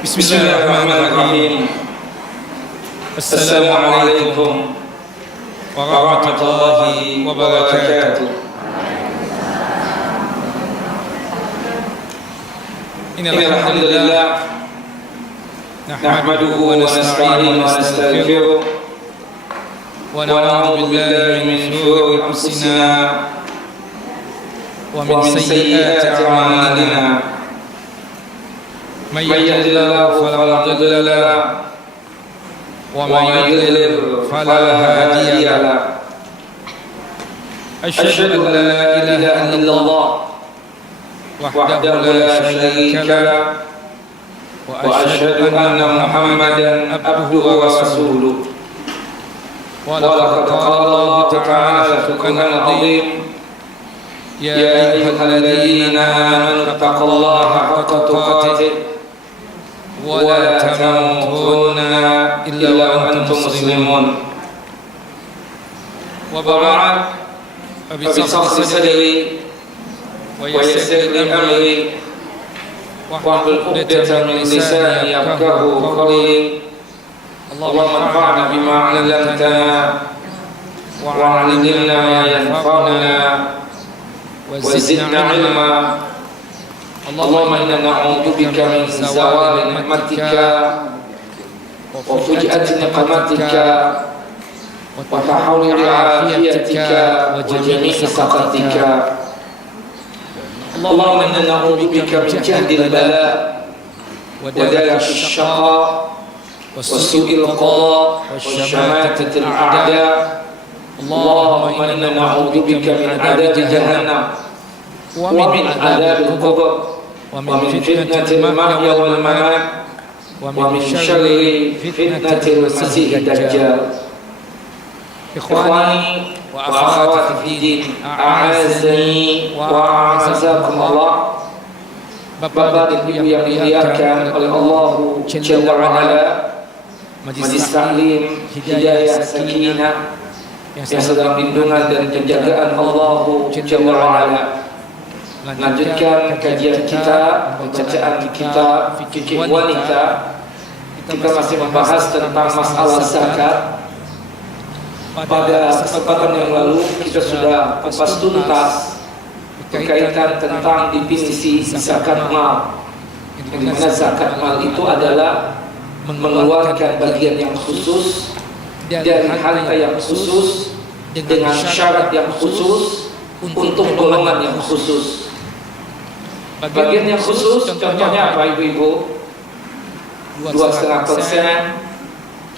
Bismillahirrahmanirrahim. Assalamualaikum warahmatullahi wabarakatuh. Innal hamdalillah nahmaduhu wa nasta'inuhu wa nastaghfiruh wa na'udzu billahi min shururi anfusina wa min sayyiati a'malina. من يهد الله فلا مضل له ومن يضلل فلا هادي له أشهد أن لا إله إلا الله وحده لا شريك له وأشهد أن محمدا عبده ورسوله ولقد قال الله تعالى في القرآن العظيم يا أيها الذين آمنوا اتقوا الله حق تقاته ولا تموتن إلا وأنتم مسلمون وبعد فبشرح صدري ويسر لي أمري واحلل عقدة من لساني يفقهوا قولي اللهم انفعنا بما علمتنا وعلمنا ما ينفعنا وزدنا علما اللهم إنا نعوذ بك من زوال نعمتك وفجأة نقمتك وتحول عافيتك وجميع سخطك اللهم إنا نعوذ بك من جهد البلاء ودرك الشقاء وسوء القضاء وشماتة الأعداء اللهم إنا نعوذ بك من عذاب جهنم ومن عذاب القبر ومن فتنة المحيا والممات ومن شر فتنة المسيح الدجال. إخواني وأخواتي في الدين أعزني وأعزكم الله. Bapak dan Ibu yang dimuliakan oleh Allah Jalla wa Ala, Majelis Taklim Hidayah Sakinah yang sedang lindungan dan penjagaan Allah Jalla wa Ala. Lanjutkan kajian kita, bacaan kita fikih wanita. Kita masih membahas tentang masalah zakat. Pada kesempatan yang lalu kita sudah kupas tuntas berkaitan tentang definisi zakat mal. Di mana zakat mal itu adalah mengeluarkan bagian yang khusus dari harta yang khusus dengan syarat yang khusus untuk golongan yang khusus. Bagian yang khusus contohnya apa ibu-ibu? 2,5%,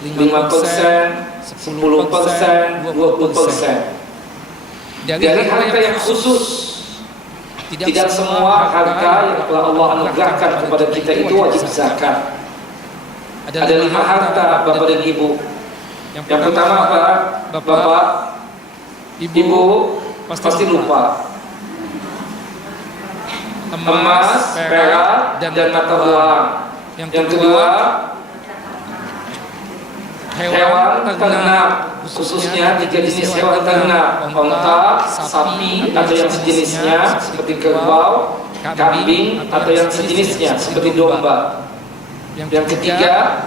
5%, 10%, 20%. Dari harta yang khusus. Tidak semua harta yang telah Allah anugerahkan kepada kita itu wajib zakat. Ada 5 harta Bapak dan Ibu. Yang pertama apa? Bapak, Ibu pasti lupa. Emas, perak, dan mata uang. Yang kedua, hewan ternak, khususnya 3 jenis hewan ternak: onta, sapi atau yang sejenisnya seperti kerbau, kambing atau yang sejenisnya seperti domba. Yang ketiga,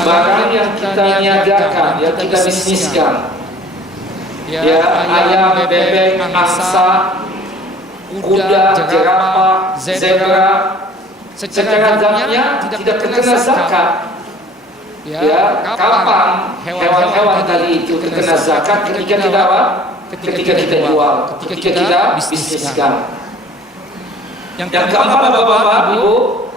barang yang kita niagakan, yang kita bisniskan, ya ayam, bebek, angsa, kuda, jerapah, zebra. Secara zatnya tidak terkena zakat. Ya, kapan hewan-hewan tadi itu terkena zakat? Ketika kita apa? Ketika kita jual, ketika kita bisniskan. Yang keempat Bapak Ibu,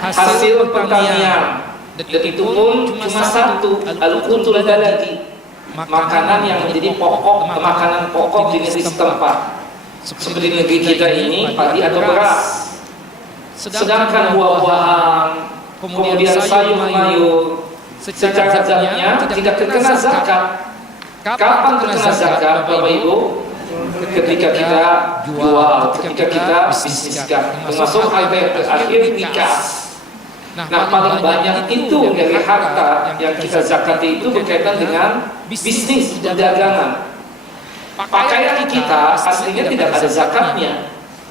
hasil pertanian. Dan itu pun cuma satu, al-qutul baladi, makanan yang menjadi pokok, makanan pokok di negeri setempat. Seperti negeri kita ini, padi atau beras. Sedangkan buah-buahan, kemudian sayur-mayur, secara zatnya tidak terkena zakat. Kapan terkena zakat Bapak Ibu? Ketika kita jual, ketika kita bisniskan, termasuk harta yang terakhir dikas. Nah, paling banyak itu dari harta yang kita zakati itu berkaitan dengan bisnis, perdagangan. Pakaian kita aslinya tidak ada zakatnya.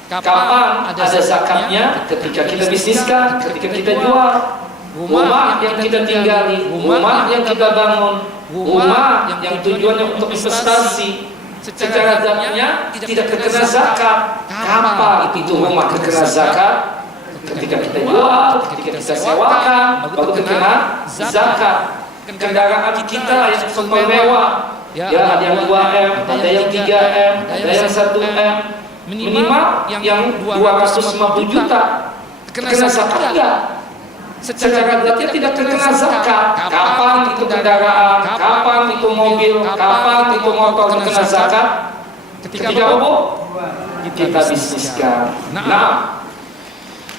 Kapan ada zakatnya? Ketika kita bisniskan, ketika kita jual. Rumah yang kita tinggali, rumah yang kita bangun, rumah yang tujuannya untuk investasi, secara zatnya tidak terkena zakat. Kapan itu rumah terkena zakat? Ketika kita jual, ketika kita sewakan, baru terkena zakat. Kendaraan kita yang super mewah, ya ada yang 2M, ada yang 3M, ada yang 1M, minimal yang 250 juta terkena zakat enggak? Secara zatnya tidak terkena zakat. Kapan itu kendaraan, kapan itu mobil, kapan itu motor terkena zakat? Ketika apa? Kita bisniskan.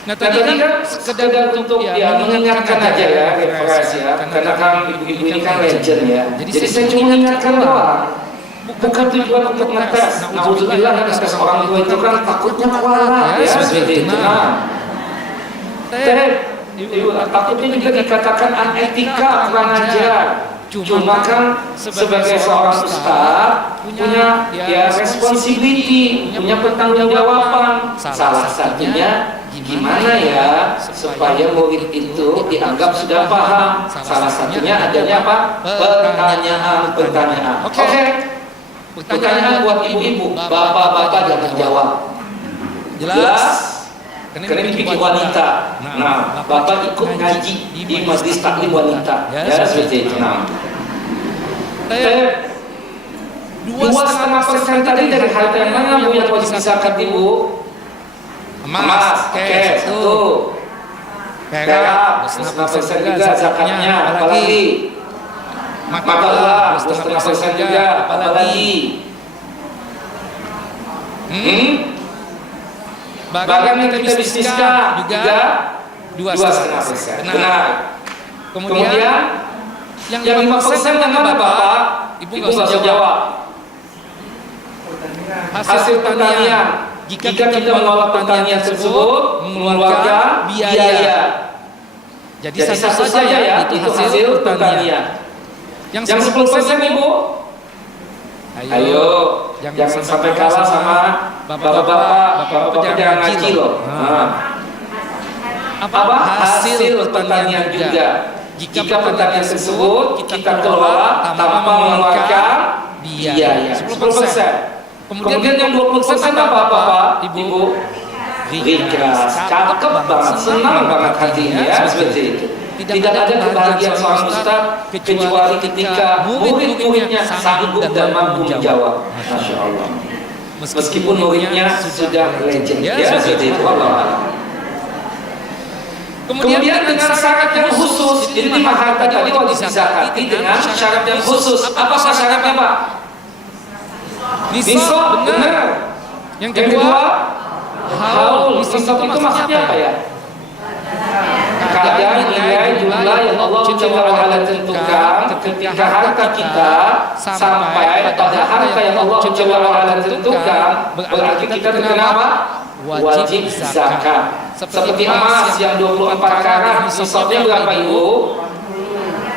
Nah tadi kan sekedar untuk mengingatkan aja ya, referensi ya, karena kan ibu-ibu ini kan legend ya. Jadi saya cuma mengingatkan doang. Bukan tujuan untuk ngetes. Nauzubillah, ngetes orang tua itu kan takutnya kualat ya, seperti itu. Ibu, takutnya juga dikatakan anetika, kurang ajar. Cuma kan sebagai seorang ustaz punya responsibility, punya pertanggungjawaban. Salah satunya gimana ya supaya murid itu dianggap sudah paham. Salah satunya adanya apa? Pertanyaan. Oke. Pertanyaan buat ibu-ibu, bapak-bapak jangan jawab. Jelas? Karena ini bikin wanita. Nah, bapak ikut ngaji di majelis taklim wanita. Ya, seperti itu. Nah, 2,5% tadi dari harta yang mana bu yang wajib zakat ibu? Emas, oke, satu. Perak, 2,5% juga zakatnya. Apalagi? Makalah, 2,5% juga. Apalagi? Barang yang kita bisniskan juga 2,5%. Benar. Kemudian yang 5% yang apa Bapak? Ibu nggak usah jawab. Hasil pertanian. Jika kita mengelola pertanian tersebut mengeluarkan biaya. Jadi satu saja ya itu hasil pertanian. Yang 10% Ibu? Ayo, jangan sampai kalah sama bapak-bapak jangan ngaji loh. Apa hasil pertanian juga? Jika pertanian tersebut kita kelola tanpa mengeluarkan biaya 10%. Kemudian yang 20% apa Ibu? Ikhlas, cakep banget, senang banget hatinya ya seperti itu. Tidak ada kebahagiaan seorang ustaz kecuali ketika murid-muridnya sanggup dan mampu menjawab. Masya Allah. Meskipun muridnya sudah legend, ya seperti itu. Allah. Kemudian dengan syarat yang khusus, jadi 5 harta tadi wajib dizakati dengan syarat yang khusus. Apa syaratnya Pak? Nisab, benar. Yang kedua, haul. Nisab itu maksudnya apa ya? Kadar nilai jumlah yang Allah Subhanahu tentukan ketika harta kita sampai pada harta yang Allah Subhanahu tentukan, berarti kita terkena apa? Wajib zakat. Seperti emas yang 24 karat, nisabnya berapa Ibu?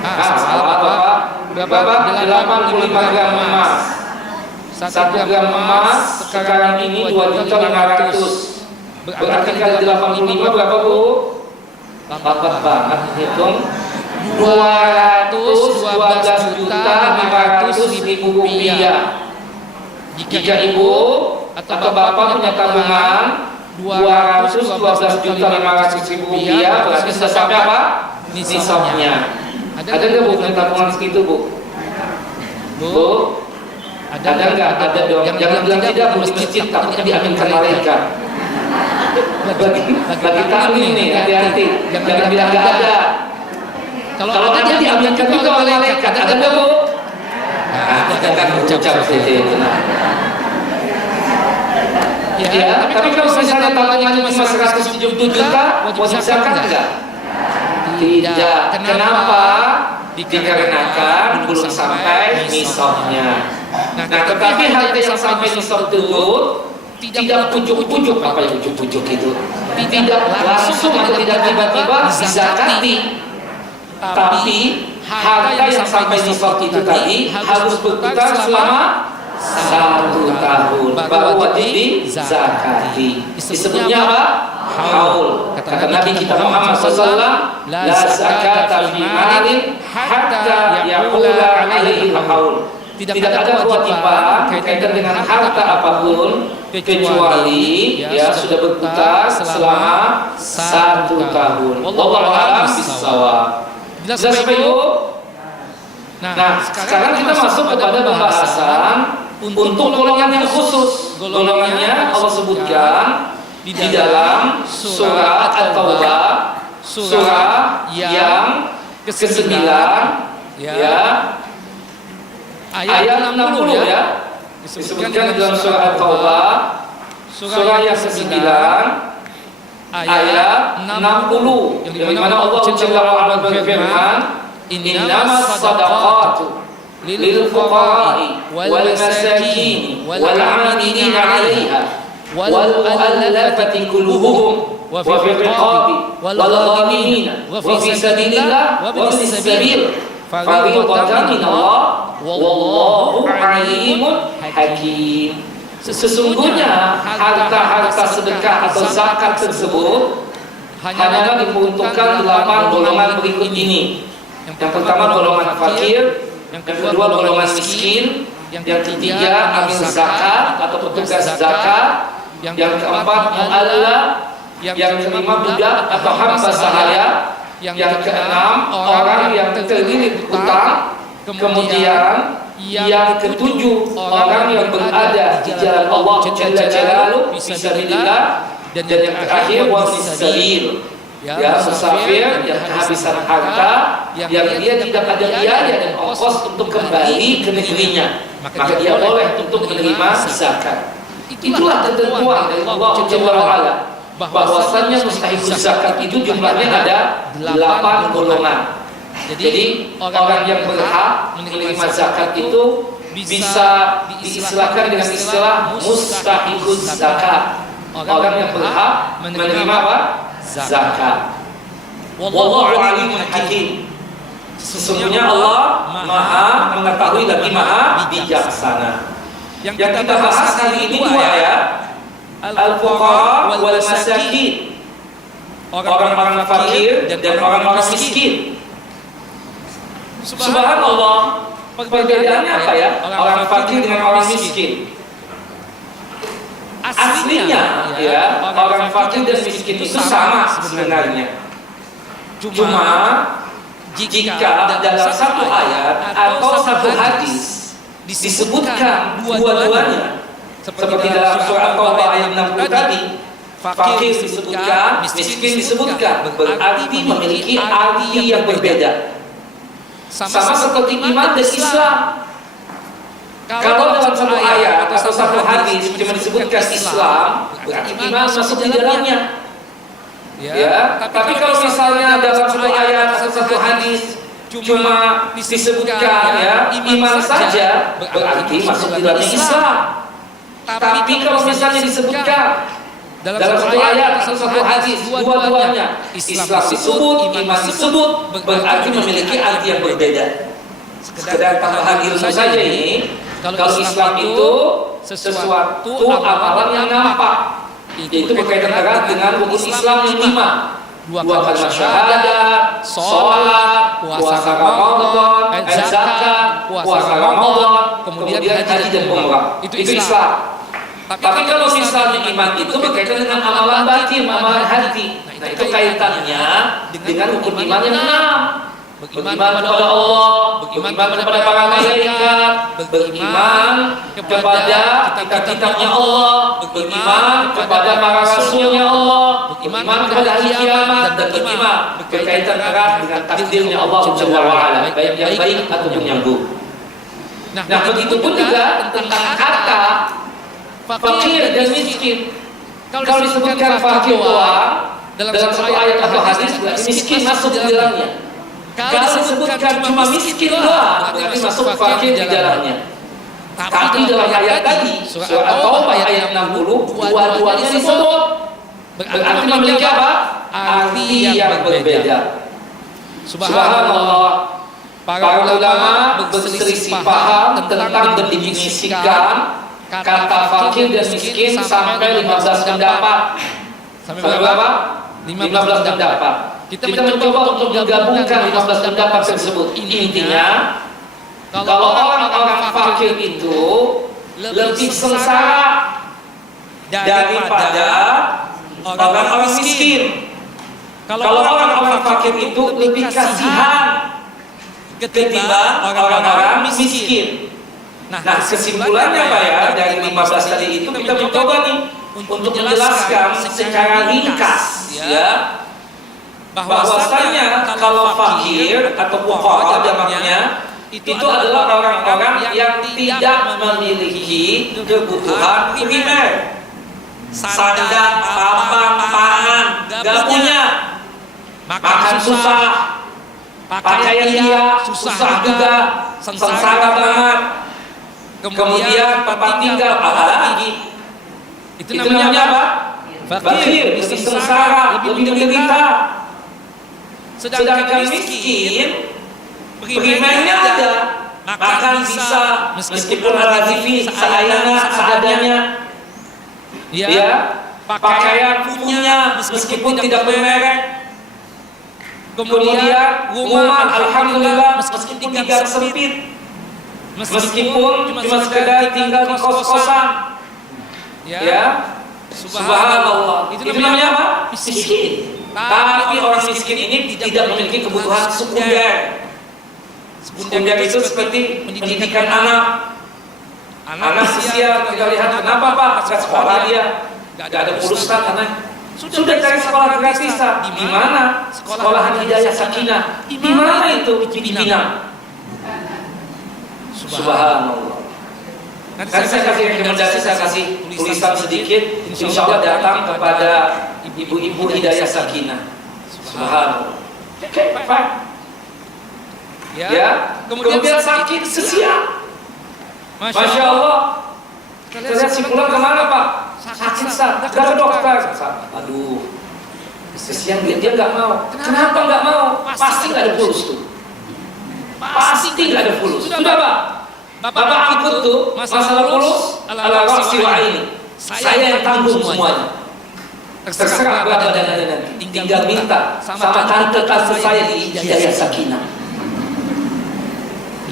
Salah Bapak. Berapa? 85 gram emas. 1 gram emas sekarang ini 2.500.000. Berarti kali 85 berapa Bu? Bapak banget hitung 212.500.000 rupiah. Jika Ibu atau Bapak punya tabungan 212.500.000 rupiah, berarti sudah sampai apa? Nisabnya. Ada nggak Bu punya tabungan segitu Bu? Bu? Ada nggak? Ada dong. Jangan bilang tidak Bu, di masjid takutnya diaminkan malaikat. Bagi taklim nih, hati-hati. Jangan bilang nggak ada. Kalau ada diaminkan juga oleh malaikat. Ada nggak Bu? Kita akan ucap seperti itu. Ya, tapi kalau misalnya tabungannya cuma 170 juta, wajib zakat enggak? Tidak. Kenapa? Dikarenakan belum sampai nisabnya. Nah, tetapi harta yang sampai nisab tersebut tidak pujuk-pujuk. Apa yang pujuk-pujuk itu? Tidak langsung atau tidak tiba-tiba dizakati. Tapi harta yang sampai nisab itu tadi harus berputar selama 1 tahun baru wajib zakati. Disebutnya apa? Haul. Kata Nabi kita Muhammad SAW, la zakata fi malin hatta yaqula alaihi haul. Tidak ada kewajiban kaitan dengan harta apapun kecuali ya sudah berputar selama 1 tahun. Wallahu a'lam bishawab. Jelas Bapak Ibu? Nah, sekarang kita masuk kepada pembahasan untuk golongan yang khusus. Golongannya Allah sebutkan di dalam surah At-Taubah, surah yang ke-9 ya, ayat 60 ya. Disebutkan di dalam surah At-Taubah, surah yang ke-9 ayat 60, yang mana Allah Jalla wa'ala berfirman, innamas sadaqatu lil fuqara'i wal masakin wal 'amilina 'alaiha wal mu'allafati qulubuhum wa fil riqabi wal gharimina wa fi sabilillah wa bis sabil fariidatan min Allah wallahu 'alimun hakim. Sesungguhnya harta-harta sedekah atau zakat tersebut hanya diperuntukkan 8 golongan berikut ini. Yang pertama golongan fakir, yang kedua golongan miskin, yang ketiga amil zakat atau petugas zakat, yang keempat mu'allaf, yang kelima budak atau hamba sahaya, yang keenam orang yang terlilit utang, kemudian yang ketujuh orang yang berada di jalan Allah Jalla Jalaluhu fisabilillah, dan yang terakhir wabnis sabil, ya musafir yang kehabisan harta, yang dia tidak ada biaya dan ongkos untuk kembali ke negerinya, maka dia boleh untuk menerima zakat. Itulah ketentuan dari Allah Jalla wa'ala bahwasannya mustahikul zakat itu jumlahnya ada 8 golongan. Jadi orang yang berhak menerima zakat itu bisa diistilahkan dengan istilah mustahikul zakat. Orang yang berhak menerima apa? Zakat. Wallahu alimun hakim. Sesungguhnya Allah Maha mengetahui lagi Maha bijaksana. Yang kita bahas kali ini 2 ayat, al-fuqara wal masakin, orang-orang fakir dan orang-orang miskin. Subhanallah, perbedaannya apa ya? Orang fakir dengan orang miskin. Aslinya ya, orang fakir dan miskin itu sama sebenarnya. Cuma jika dalam satu ayat atau satu hadis disebutkan dua-duanya, seperti dalam surah At-Taubah ayat 60 tadi, fakir disebutkan, miskin disebutkan, berarti memiliki arti yang berbeda. Sama seperti iman dan Islam. Kalau dalam satu ayat atau satu hadis cuma disebutkan Islam, berarti iman masuk di dalamnya. Ya, tapi kalau misalnya dalam satu ayat atau satu hadis cuma disebutkan ya iman saja, berarti masuk di dalamnya Islam. Tapi kalau misalnya disebutkan dalam satu ayat atau satu hadis dua-duanya, Islam disebut, iman disebut, berarti memiliki arti yang berbeda. Sekedar tambahan ilmu saja ini. Kalau Islam itu sesuatu amalan yang nampak, yaitu berkaitan erat dengan rukun Islam yang 5: 2 kalimat syahadat, sholat, puasa Ramadan, zakat, puasa Ramadan, kemudian haji dan umrah. Itu Islam. Tapi kalau misalnya iman itu berkaitan dengan amalan batin, amalan hati, nah itu kaitannya dengan rukun iman yang 6: beriman kepada Allah, beriman kepada para malaikat, beriman kepada kitab-kitabnya Allah, beriman kepada para rasulnya Allah, beriman kepada hari kiamat, dan beriman berkaitan erat dengan takdirnya Allah Jalla wa'ala, baik yang baik ataupun yang buruk. Nah, begitu pun juga tentang kata fakir dan miskin. Kalau disebutkan fakir doang dalam satu ayat atau hadis, berarti miskin masuk di dalamnya. Kalau disebutkan cuma miskin doang, berarti masuk fakir di dalamnya. Tapi dalam ayat tadi, surah At-Taubah ayat 60, dua-duanya disebut. Berarti memiliki apa? Arti yang berbeda. Subhanallah. Para ulama berselisih paham tentang mendefinisikan kata fakir dan miskin sampai 15 pendapat. Sampai berapa? 15 pendapat. Kita mencoba untuk menggabungkan 15 pendapat tersebut. Intinya, kalau orang-orang fakir itu lebih sengsara daripada orang-orang miskin. Kalau orang-orang fakir itu lebih kasihan ketimbang orang-orang miskin. Nah, kesimpulannya apa ya dari 15 tadi itu, kita mencoba nih untuk menjelaskan secara ringkas ya, bahwasanya kalau fakir atau fuqara jamaknya itu adalah orang-orang yang tidak memiliki kebutuhan primer. Sandang, papan, pangan, gak punya. Makan susah, pakaian dia susah juga, sengsara banget. Kemudian tempat tinggal apalagi. Itu namanya apa? Fakir, lebih sengsara, lebih menderita. Sedangkan miskin, primernya ada, makan bisa, meskipun ala TV seadanya, ya, pakaian punya, meskipun tidak bermerek. Kemudian rumah, alhamdulillah, meskipun tidak sempit, meskipun cuma sekedar tinggal di kos-kosan, ya, subhanallah. Itu namanya apa? Miskin. Tapi orang miskin ini tidak memiliki kebutuhan sekunder. Sekunder itu seperti pendidikan anak. Anak usia, kita lihat kenapa Pak ke sekolah dia gak ada pulsa anak. Sudah cari sekolah gratisan. Di mana? Sekolahan Hidayah Sakinah. Di mana itu? Di Pinang. Subhanallah. Nanti saya kasih rekomendasi, saya kasih tulisan sedikit. Insya Allah datang kepada ibu-ibu Hidayah Sakinah. Subhanallah. Pak. Ya. Kemudian sakit sesiang. Masya Allah. Saya simpulan kemana Pak? Sakit Gak ke dokter. Aduh. Sesiang dia nggak mau. Kenapa nggak mau? Pasti nggak ada pulus tuh. Pasti nggak ada pulus. Sudah Pak. Bapak angkut tuh masalah pulus ala roksi wa ini. Saya yang tanggung semuanya. Terserah berapa dananya nanti. Tinggal minta sama tante-tante saya di Hidayah Sakinah.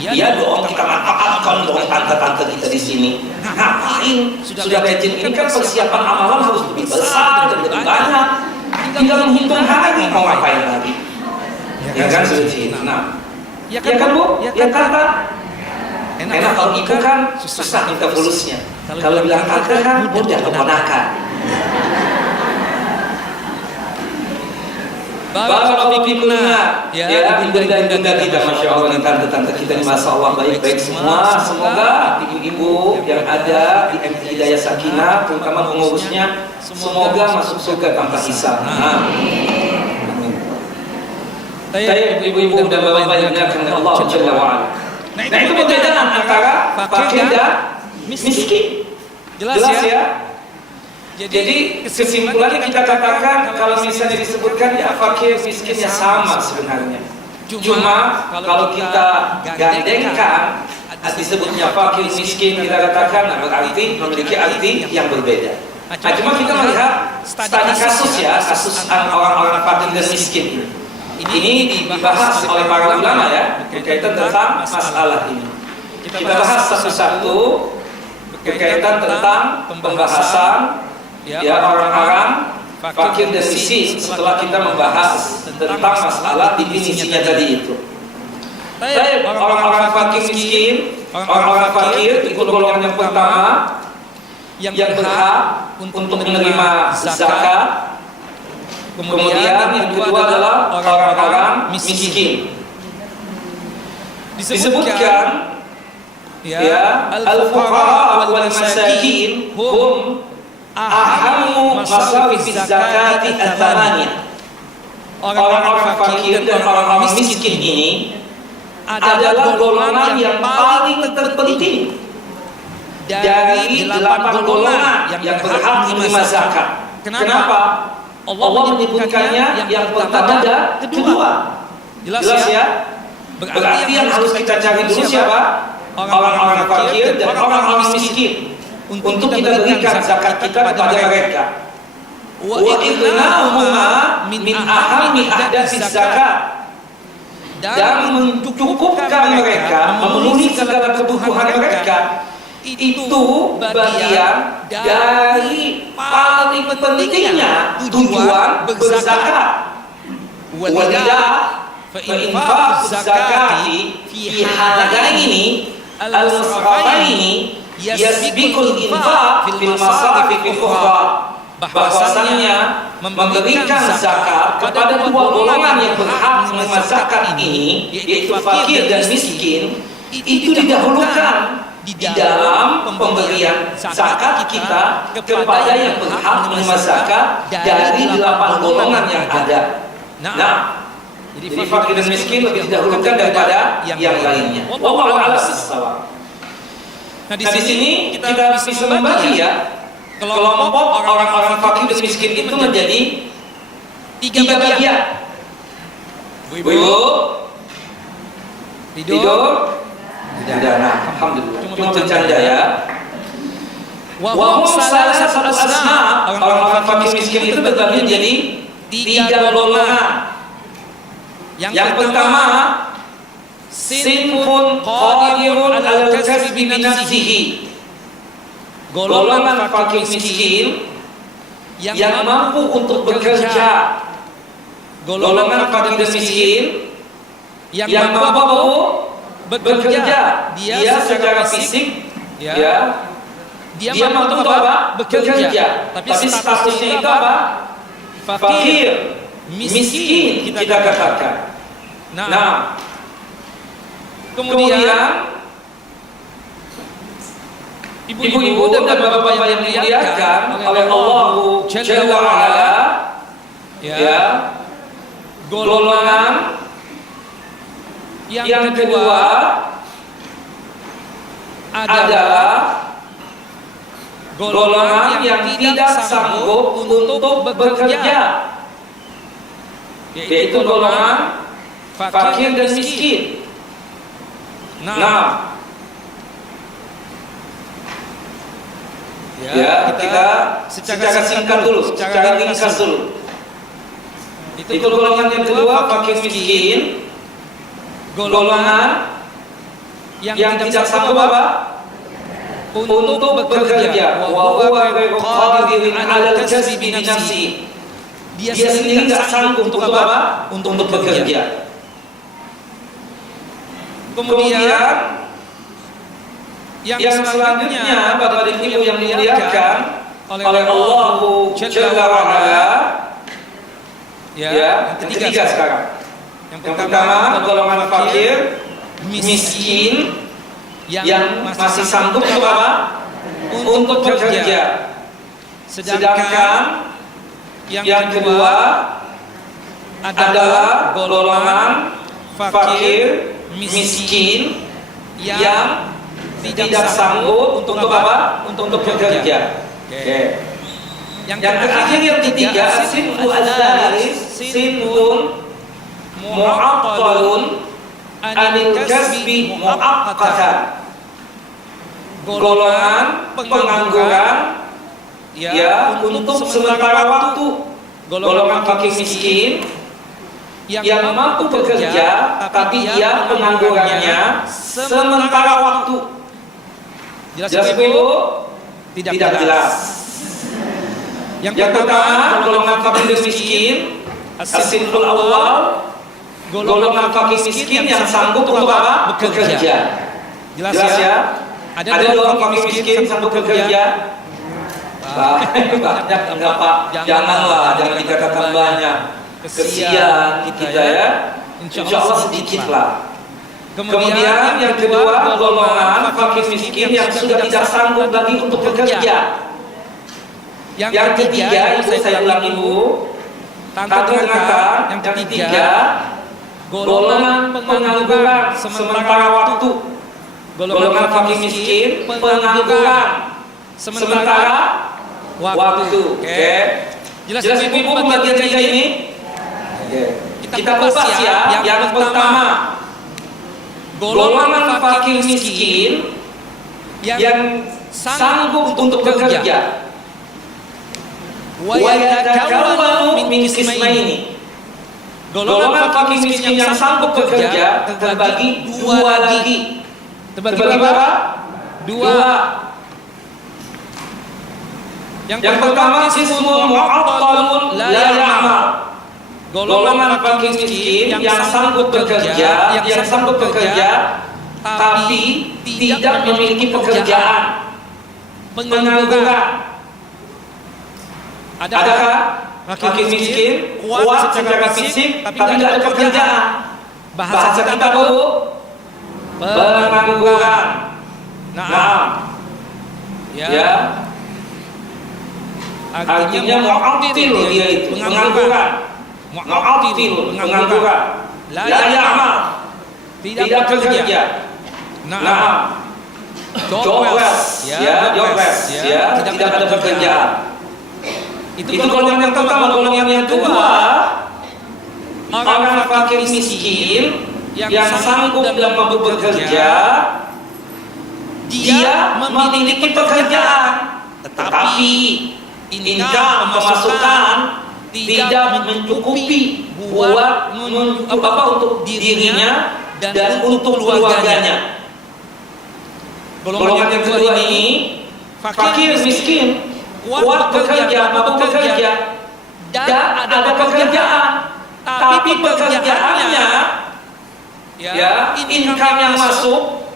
Iya dong, kita manfaatkan dong tante-tante kita di sini. Ngapain? Sudah rajin ini kan persiapan amalan harus lebih besar dan lebih banyak. Tinggal menghitung hari mau ngapain lagi. Ya kan sudah cerita. Nah, ya kan Bu? Ya kan Pak? Enak kalau itu kan susah minta pulusnya. Kalau bilang tante kan mudah keponakan. Barakallahu fikunna, ya bunda-bunda kita, masya Allah, tante-tante kita ini, masya Allah, baik-baik semua. Semoga ibu-ibu yang ada di MT Hidayah Sakinah, terutama pengurusnya, semoga masuk surga tanpa hisab. Saya ibu-ibu dan bapak-bapak yang dimuliakan Allah Jalla wa'ala. Nah itu perbedaan antara fakir dan miskin. Jelas ya? Jadi kesimpulannya kita katakan kalau misalnya disebutkan ya fakir miskinnya sama sebenarnya. Cuma kalau kita gandengkan disebutnya fakir miskin, kita katakan berarti memiliki arti yang berbeda. Nah cuma kita melihat studi kasus ya, kasus orang-orang fakir dan miskin ini dibahas oleh para ulama ya berkaitan tentang masalah ini. Kita bahas satu-satu berkaitan tentang pembahasan ya orang-orang fakir dan miskin setelah kita membahas tentang masalah definisinya tadi itu. Baik, orang-orang fakir miskin, orang-orang fakir itu golongan yang pertama yang berhak untuk menerima zakat. Kemudian yang kedua adalah orang-orang miskin. Disebutkan ya al-fuqara wal masakin hum ahammu masarif zakati at-thamaniyah. Orang-orang fakir dan orang-orang miskin ini adalah golongan yang paling terpenting dari 8 golongan yang berhak menerima zakat. Kenapa? Allah menyebutkannya yang pertama dan kedua. Jelas ya? Berarti yang harus kita cari dulu siapa? Orang-orang fakir dan orang-orang miskin. Untuk kita berikan zakat kita kepada mereka. Wa idnahuma min ahami ahdatsiz zakat. Dan mencukupkan mereka, memenuhi segala kebutuhan mereka, itu bagian dari paling pentingnya tujuan berzakat. Walidah fa'infaq zakati fi hadaini al-masrafaini yasbiqul infaq fil masarif ukhra. Bahwasannya memberikan zakat kepada dua golongan yang berhak menerima zakat ini, yaitu fakir dan miskin, itu didahulukan di dalam pemberian zakat kita kepada yang berhak menerima zakat dari 8 golongan yang ada. Nah, jadi fakir dan miskin lebih didahulukan daripada yang lainnya. Wallahu a'lam bishawab. Nah, di sini kita bisa membagi ya, kelompok orang-orang fakir dan miskin itu menjadi 3 bagian. Ibu tidur tidak, nah, alhamdulillah cuma bercanda ya. Wa hum salasatu asma, orang-orang fakir miskin itu terbagi menjadi 3 golongan. Yang pertama, sinfun qadirun alal kasbi bi nafsihi, golongan fakir miskin yang mampu untuk bekerja. Golongan fakir miskin yang mampu bekerja, dia secara fisik ya, dia mampu apa? Bekerja. Tapi statusnya itu apa? Fakir, miskin kita katakan. Nah, kemudian ibu-ibu dan bapak-bapak yang dimuliakan oleh Allah Jalla wa'ala, ya, golongan yang kedua adalah golongan yang tidak sanggup untuk bekerja, yaitu golongan fakir dan miskin. Nah, ya, kita secara singkat dulu, secara ringkas dulu. Itu golongan yang kedua, fakir miskin, golongan yang tidak sanggup apa? Untuk bekerja. Wa huwa ghairu qadirin 'alal kasbi bi nafsihi. Dia sendiri tidak sanggup untuk apa? Untuk bekerja. Kemudian yang selanjutnya, Bapak dan Ibu yang dimuliakan oleh Allah Jalla wa'ala, ya, yang ketiga sekarang. Yang pertama, golongan fakir miskin yang masih sanggup untuk apa? Untuk bekerja. Sedangkan yang kedua adalah golongan fakir miskin yang tidak sanggup untuk apa? Untuk bekerja. Oke. Yang terakhir, yang ketiga, sinfu al-thalits, sinfun mu'attalun anil kasbi mu'aqqatan, golongan pengangguran ya untuk sementara waktu. Golongan fakir miskin yang mampu bekerja, tapi dia penganggurannya sementara waktu. Jelas Ibu? Tidak jelas. Yang pertama, golongan fakir miskin, as-sinful awal, golongan fakir miskin yang sanggup untuk apa? Bekerja. Jelas ya? Ada golongan fakir miskin sanggup bekerja? Banyak enggak Pak? Janganlah, jangan dikatakan banyak. Kesian kita ya. Insya Allah sedikit lah. Kemudian yang kedua, golongan fakir miskin yang sudah tidak sanggup lagi untuk bekerja. Yang ketiga, itu saya ulang Ibu, tante dengarkan. Yang ketiga, golongan pengangguran sementara waktu. Golongan fakir miskin, pengangguran sementara waktu. Oke. Jelas Ibu pembagian tiga ini? Kita bahas ya. Yang pertama, golongan fakir miskin yang sanggup untuk bekerja. Wa yatakawwanu min qismaini. Golongan fakir miskin yang sanggup bekerja terbagi dua lagi. Terbagi berapa? Dua. Yang pertama qismun mu'attalun la ya'mal. Golongan fakir miskin yang sanggup bekerja, tapi tidak memiliki pekerjaan, pengangguran. Adakah fakir miskin kuat secara fisik tapi tidak ada pekerjaan? Bahasa kita Bu, pengangguran. Nah, ya. Artinya mu'attil dia itu, pengangguran. Mu'attil, pengangguran. La ya'mal, tidak bekerja. Nah, jobless, tidak ada pekerjaan. Itu golongan yang pertama. Golongan yang kedua, orang fakir miskin yang sanggup dan mampu bekerja, dia memiliki pekerjaan, tetapi income, pemasukan tidak mencukupi buat untuk dirinya dan untuk keluarganya. Golongan yang kedua ini fakir miskin, kuat bekerja, mampu bekerja, dan ada pekerjaan, tapi pekerjaannya income yang masuk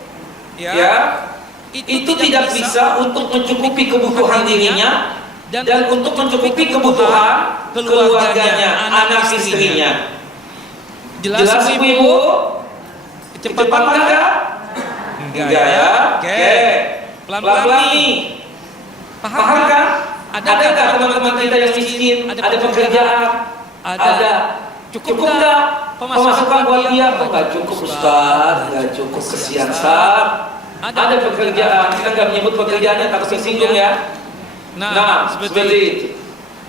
itu tidak bisa untuk mencukupi kebutuhan dirinya dan untuk mencukupi kebutuhan keluarganya, anak istrinya. Jelas Ibu? Kecepatan enggak? Enggak ya? Oke. Pelan-pelan nih. Paham kan? Adakah teman-teman kita yang miskin ada pekerjaan? Ada. Cukup enggak pemasukan buat dia? Enggak cukup Ustaz, enggak cukup, kesian Ustaz. Ada pekerjaan, kita enggak menyebut pekerjaannya takut tersinggung ya. Nah, seperti itu.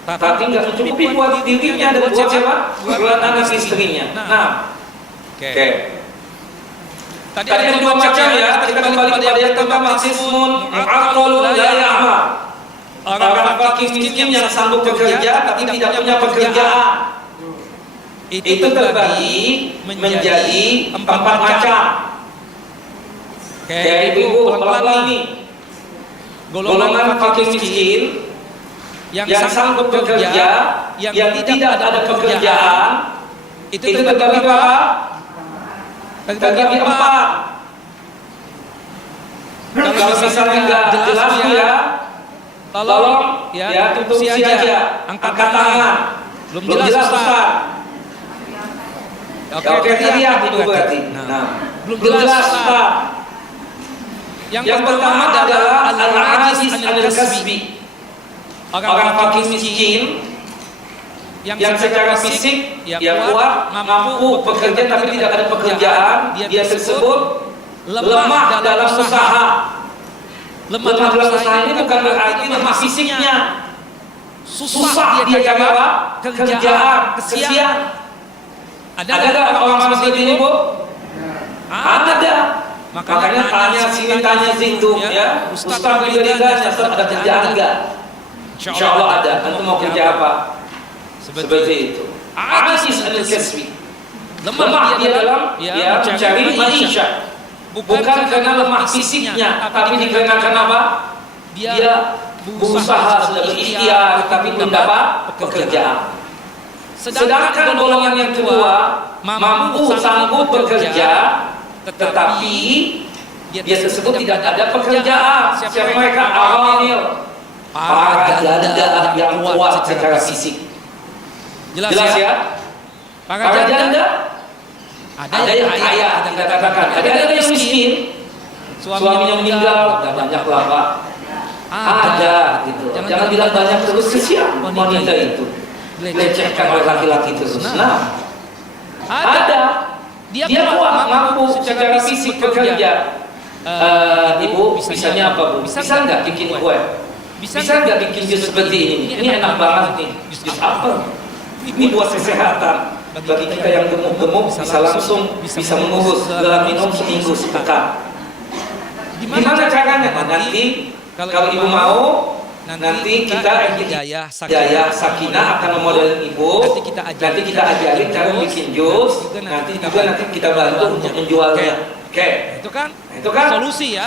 Tapi enggak mencukupi buat dirinya dan buat siapa? Buat anak istrinya. Nah, oke. Tadi ada dua macam ya. Kita kembali kepada yang pertama, qismun mu'attalun la ya'mal. Orang fakir miskin yang sanggup bekerja tapi tidak punya pekerjaan. Itu terbagi menjadi empat macam. Oke, Ibu, pelan-pelan nih. Golongan fakir miskin yang sanggup bekerja, yang tidak ada pekerjaan, itu terbagi berapa? Terbagi empat. Kalau misalnya nggak jelas ya, tolong tutup aja, angkat tangan. Belum jelas Ustaz. Oke, lihat itu berarti. Nah, belum jelas Ustaz. Yang pertama adalah al-ajiz anil kasbi. Orang fakir miskin yang secara fisik kuat, mampu bekerja tapi tidak ada pekerjaan, dia tersebut lemah dalam usaha. Lemah dalam usaha ini bukan berarti lemah fisiknya. Susah dia cari apa? Kerjaan, kesian. Ada orang seperti ini Bu? Ada. Makanya tanya sini, tanya situ ya. Ustaz juga ditanya, Ustaz ada kerjaan enggak? Insya Allah ada. Antum mau kerja apa? Seperti itu. Ajiz anil kasbi. Lemah dia dalam mencari maisha. Bukan karena lemah fisiknya, tapi dikarenakan apa? Dia berusaha sudah berikhtiar tapi belum dapat pekerjaan. Sedangkan golongan yang kedua mampu sanggup bekerja, tetapi dia tersebut tidak ada pekerjaan. Siapa mereka? Aramil, para janda yang kuat secara fisik. Jelas ya? Para janda ada yang kaya, kita katakan. Ada yang miskin, suaminya meninggal, banyak lah Pak. Ada gitu. Jangan bilang banyak terus, kesian wanita itu. Dilecehkan oleh laki-laki terus. Nah, ada. Dia kuat, mampu secara fisik bekerja. Ibu, bisanya apa Bu? Bisa nggak bikin kue? Bisa nggak bikin jus seperti ini? Ini enak banget nih. Jus apa? Ini buat kesehatan. bagi kita yang gemuk-gemuk bisa langsung bisa mengurus dalam minum seminggu sepekan. Gimana caranya? Nanti kalau ibu mau, nanti kita hidayah sakinah akan memodalin ibu. Nanti kita ajarin cara bikin jus. Nanti kita bantu untuk menjualnya. Oke. Itu kan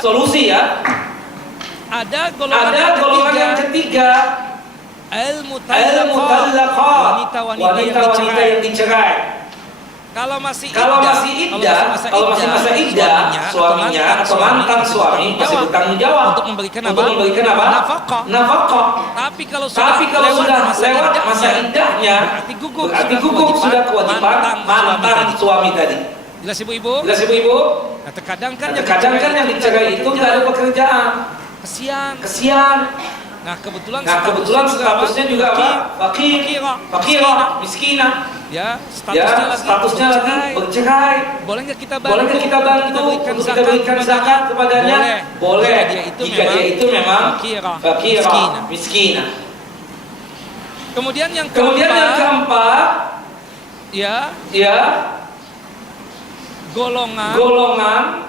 solusi ya. Ada golongan yang ketiga. Al-mutallaqah, wanita yang dicerai. Kalau masih iddah, masa iddah, suaminya atau mantan suami masih bertanggung jawab untuk memberikan apa? Nafkah. Tapi kalau sudah lewat masa iddahnya, berarti gugur sudah kewajiban mantan suami tadi. Jelas ibu? Nah, terkadang kan yang dicerai itu nggak ada pekerjaan. Kesian. Nah kebetulan statusnya juga apa? Fakirah, miskinah. Ya, statusnya lagi bercerai. Boleh nggak kita bantu untuk kita berikan zakat kepadanya? Boleh. Jika dia itu memang fakirah, miskinah. Kemudian yang keempat, ya, golongan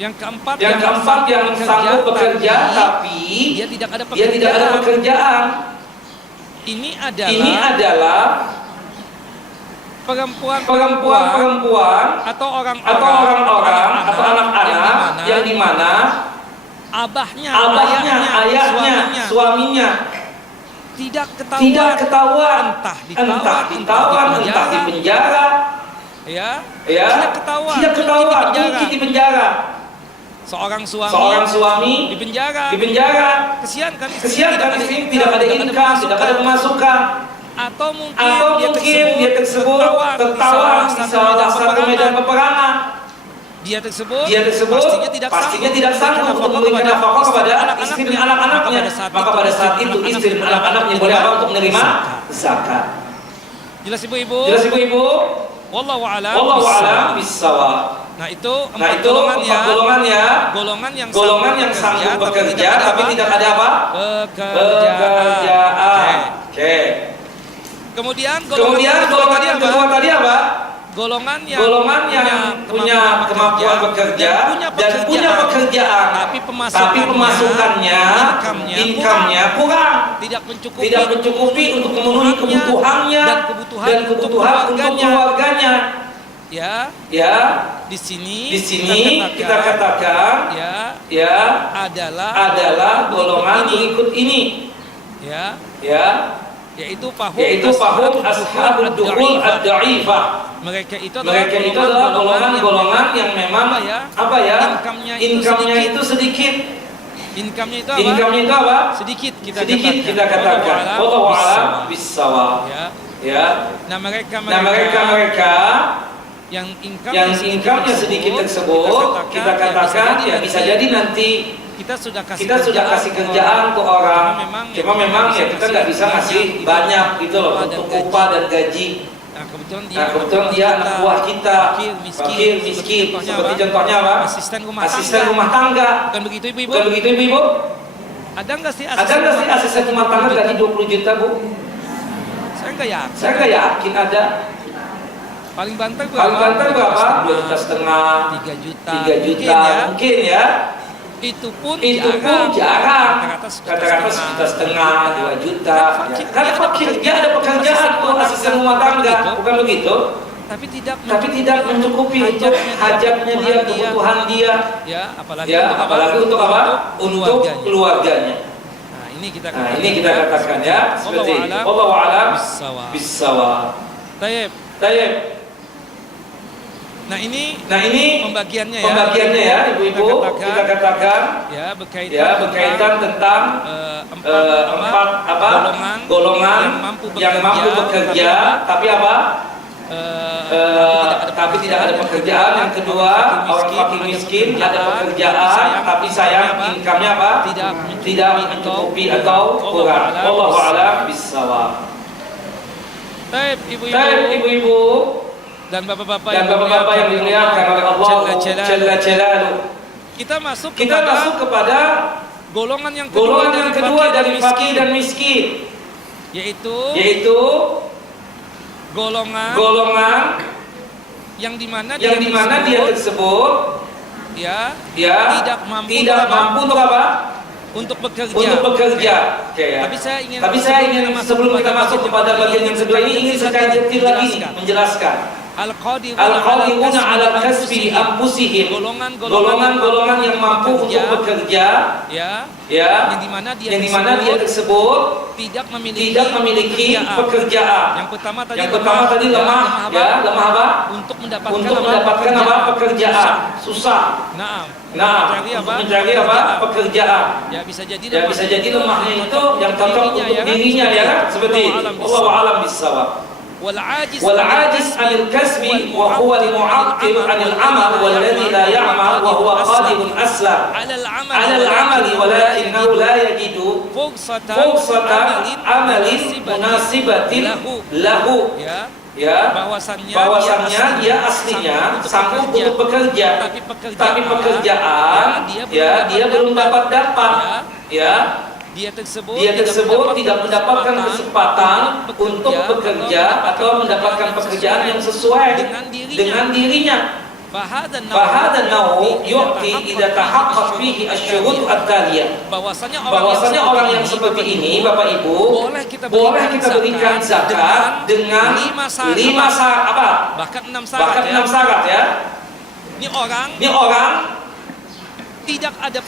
yang keempat yang sanggup bekerja tapi dia tidak ada pekerjaan. Ini adalah perempuan atau orang-orang atau anak-anak yang dimana abahnya, ayahnya, suaminya tidak ketahuan, entah ditawan, entah di penjara, tidak ketahuan, mungkin di penjara. Seorang suami di penjara. Kesian kan istri tidak ada income, tidak ada pemasukan. Atau mungkin dia tersebut tertawan di salah satu medan peperangan. Dia tersebut pastinya tidak sanggup untuk memberikan nafkah kepada istri dan anak-anaknya. Maka pada saat itu istri dan anak-anaknya boleh apa untuk menerima zakat. Jelas ibu-ibu? Wallahu a'lam bissawab. Nah itu empat golongan yang sanggup bekerja tapi tidak ada apa? Pekerjaan. Oke. Kemudian golongan yang kedua tadi apa? Golongan yang punya kemampuan bekerja dan punya pekerjaan, tapi pemasukannya, income-nya kurang, tidak mencukupi untuk memenuhi kebutuhannya dan kebutuhan untuk keluarganya. Ya, di sini kita katakan adalah golongan berikut ini. Yaitu fahum ashabud dukhul ad-da'ifah. Mereka itu adalah golongan yang memang income-nya itu sedikit. Income-nya itu apa? Sedikit kita katakan. Wallahu a'lam bissawab. Nah mereka yang income-nya sedikit tersebut kita katakan ya bisa jadi nanti kita sudah kasih kerjaan ke orang, cuma memang ya kita nggak bisa ngasih banyak gitu loh untuk upah dan gaji. Nah kebetulan dia anak buah kita, fakir, miskin. Seperti contohnya apa? Asisten rumah tangga. Bukan begitu ibu? Ada nggak sih asisten rumah tangga gaji 20 juta bu? Saya nggak yakin ada. Paling banter berapa? 2,5 juta, 3 juta mungkin ya. Itu pun jarang. Kata-kata 1,5 juta, 2 juta. Karena dia ada pekerjaan tuh asisten rumah tangga, bukan begitu? Tapi tidak mencukupi untuk hajatnya dia, kebutuhan dia. Apalagi untuk apa? Untuk keluarganya. Nah, ini kita katakan ya seperti wallahu a'lam bissawab. Tayyib. Nah ini pembagiannya ya ibu-ibu kita katakan berkaitan tentang golongan yang mampu bekerja tapi tapi tidak ada pekerjaan. Yang kedua orang fakir miskin ada pekerjaan tapi sayang income-nya tidak mencukupi atau kurang. Wallahu a'lam bissawab. Baik ibu-ibu dan bapak-bapak yang dimuliakan oleh Allah Jalla Jalaluhu. Kita masuk kepada golongan yang kedua dari fakir dan miskin, yaitu golongan yang dimana dia tersebut ya tidak mampu untuk apa? Untuk bekerja. Oke, ya. Tapi saya ingin sebelum kita masuk kepada bagian yang kedua ini ingin secara detail lagi menjelaskan. Al-qadiruna 'ala kasbi anfusihim. Golongan yang mampu untuk bekerja, ya, yang dimana dia tersebut tidak memiliki pekerjaan. Yang pertama tadi lemah apa? Untuk mendapatkan apa? Pekerjaan. Susah. Mencari apa? Pekerjaan. Ya bisa jadi lemahnya itu yang cocok untuk dirinya, ya kan? Seperti itu. Wallahu a'lam bissawab. والعاجز عن الكسب وهو المعطل عن العمل والذي لا يعمل وهو قادر أصلا على العمل ولكنه لا يجد فرصة عمل مناسبة له bahwasannya dia aslinya sanggup untuk bekerja, tapi pekerjaan dia belum dapat dia tersebut tidak mendapatkan kesempatan untuk bekerja atau mendapatkan pekerjaan yang sesuai dengan dirinya. Fahadha nau yu'ti idza tahaqqaq fihi asy-syurut at-taliyah. Bahwasanya orang yang seperti ini, Bapak Ibu, boleh kita berikan zakat dengan 5 syarat apa? Bahkan 6 syarat ya. Ini orang tidak ada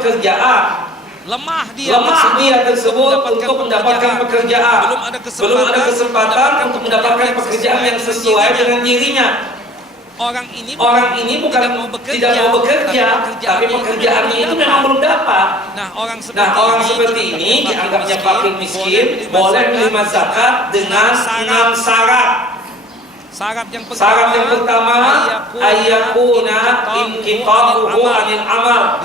pekerjaan. Lemah dia tersebut untuk mendapatkan pekerjaan. Belum ada kesempatan untuk mendapatkan pekerjaan yang sesuai dengan dirinya. Orang ini bukan tidak mau bekerja, tapi pekerjaannya itu memang belum dapat. Nah, orang seperti ini dianggapnya fakir miskin, boleh menerima zakat dengan 6 syarat. Syarat yang pertama ayyakuna inqitahu 'anil amal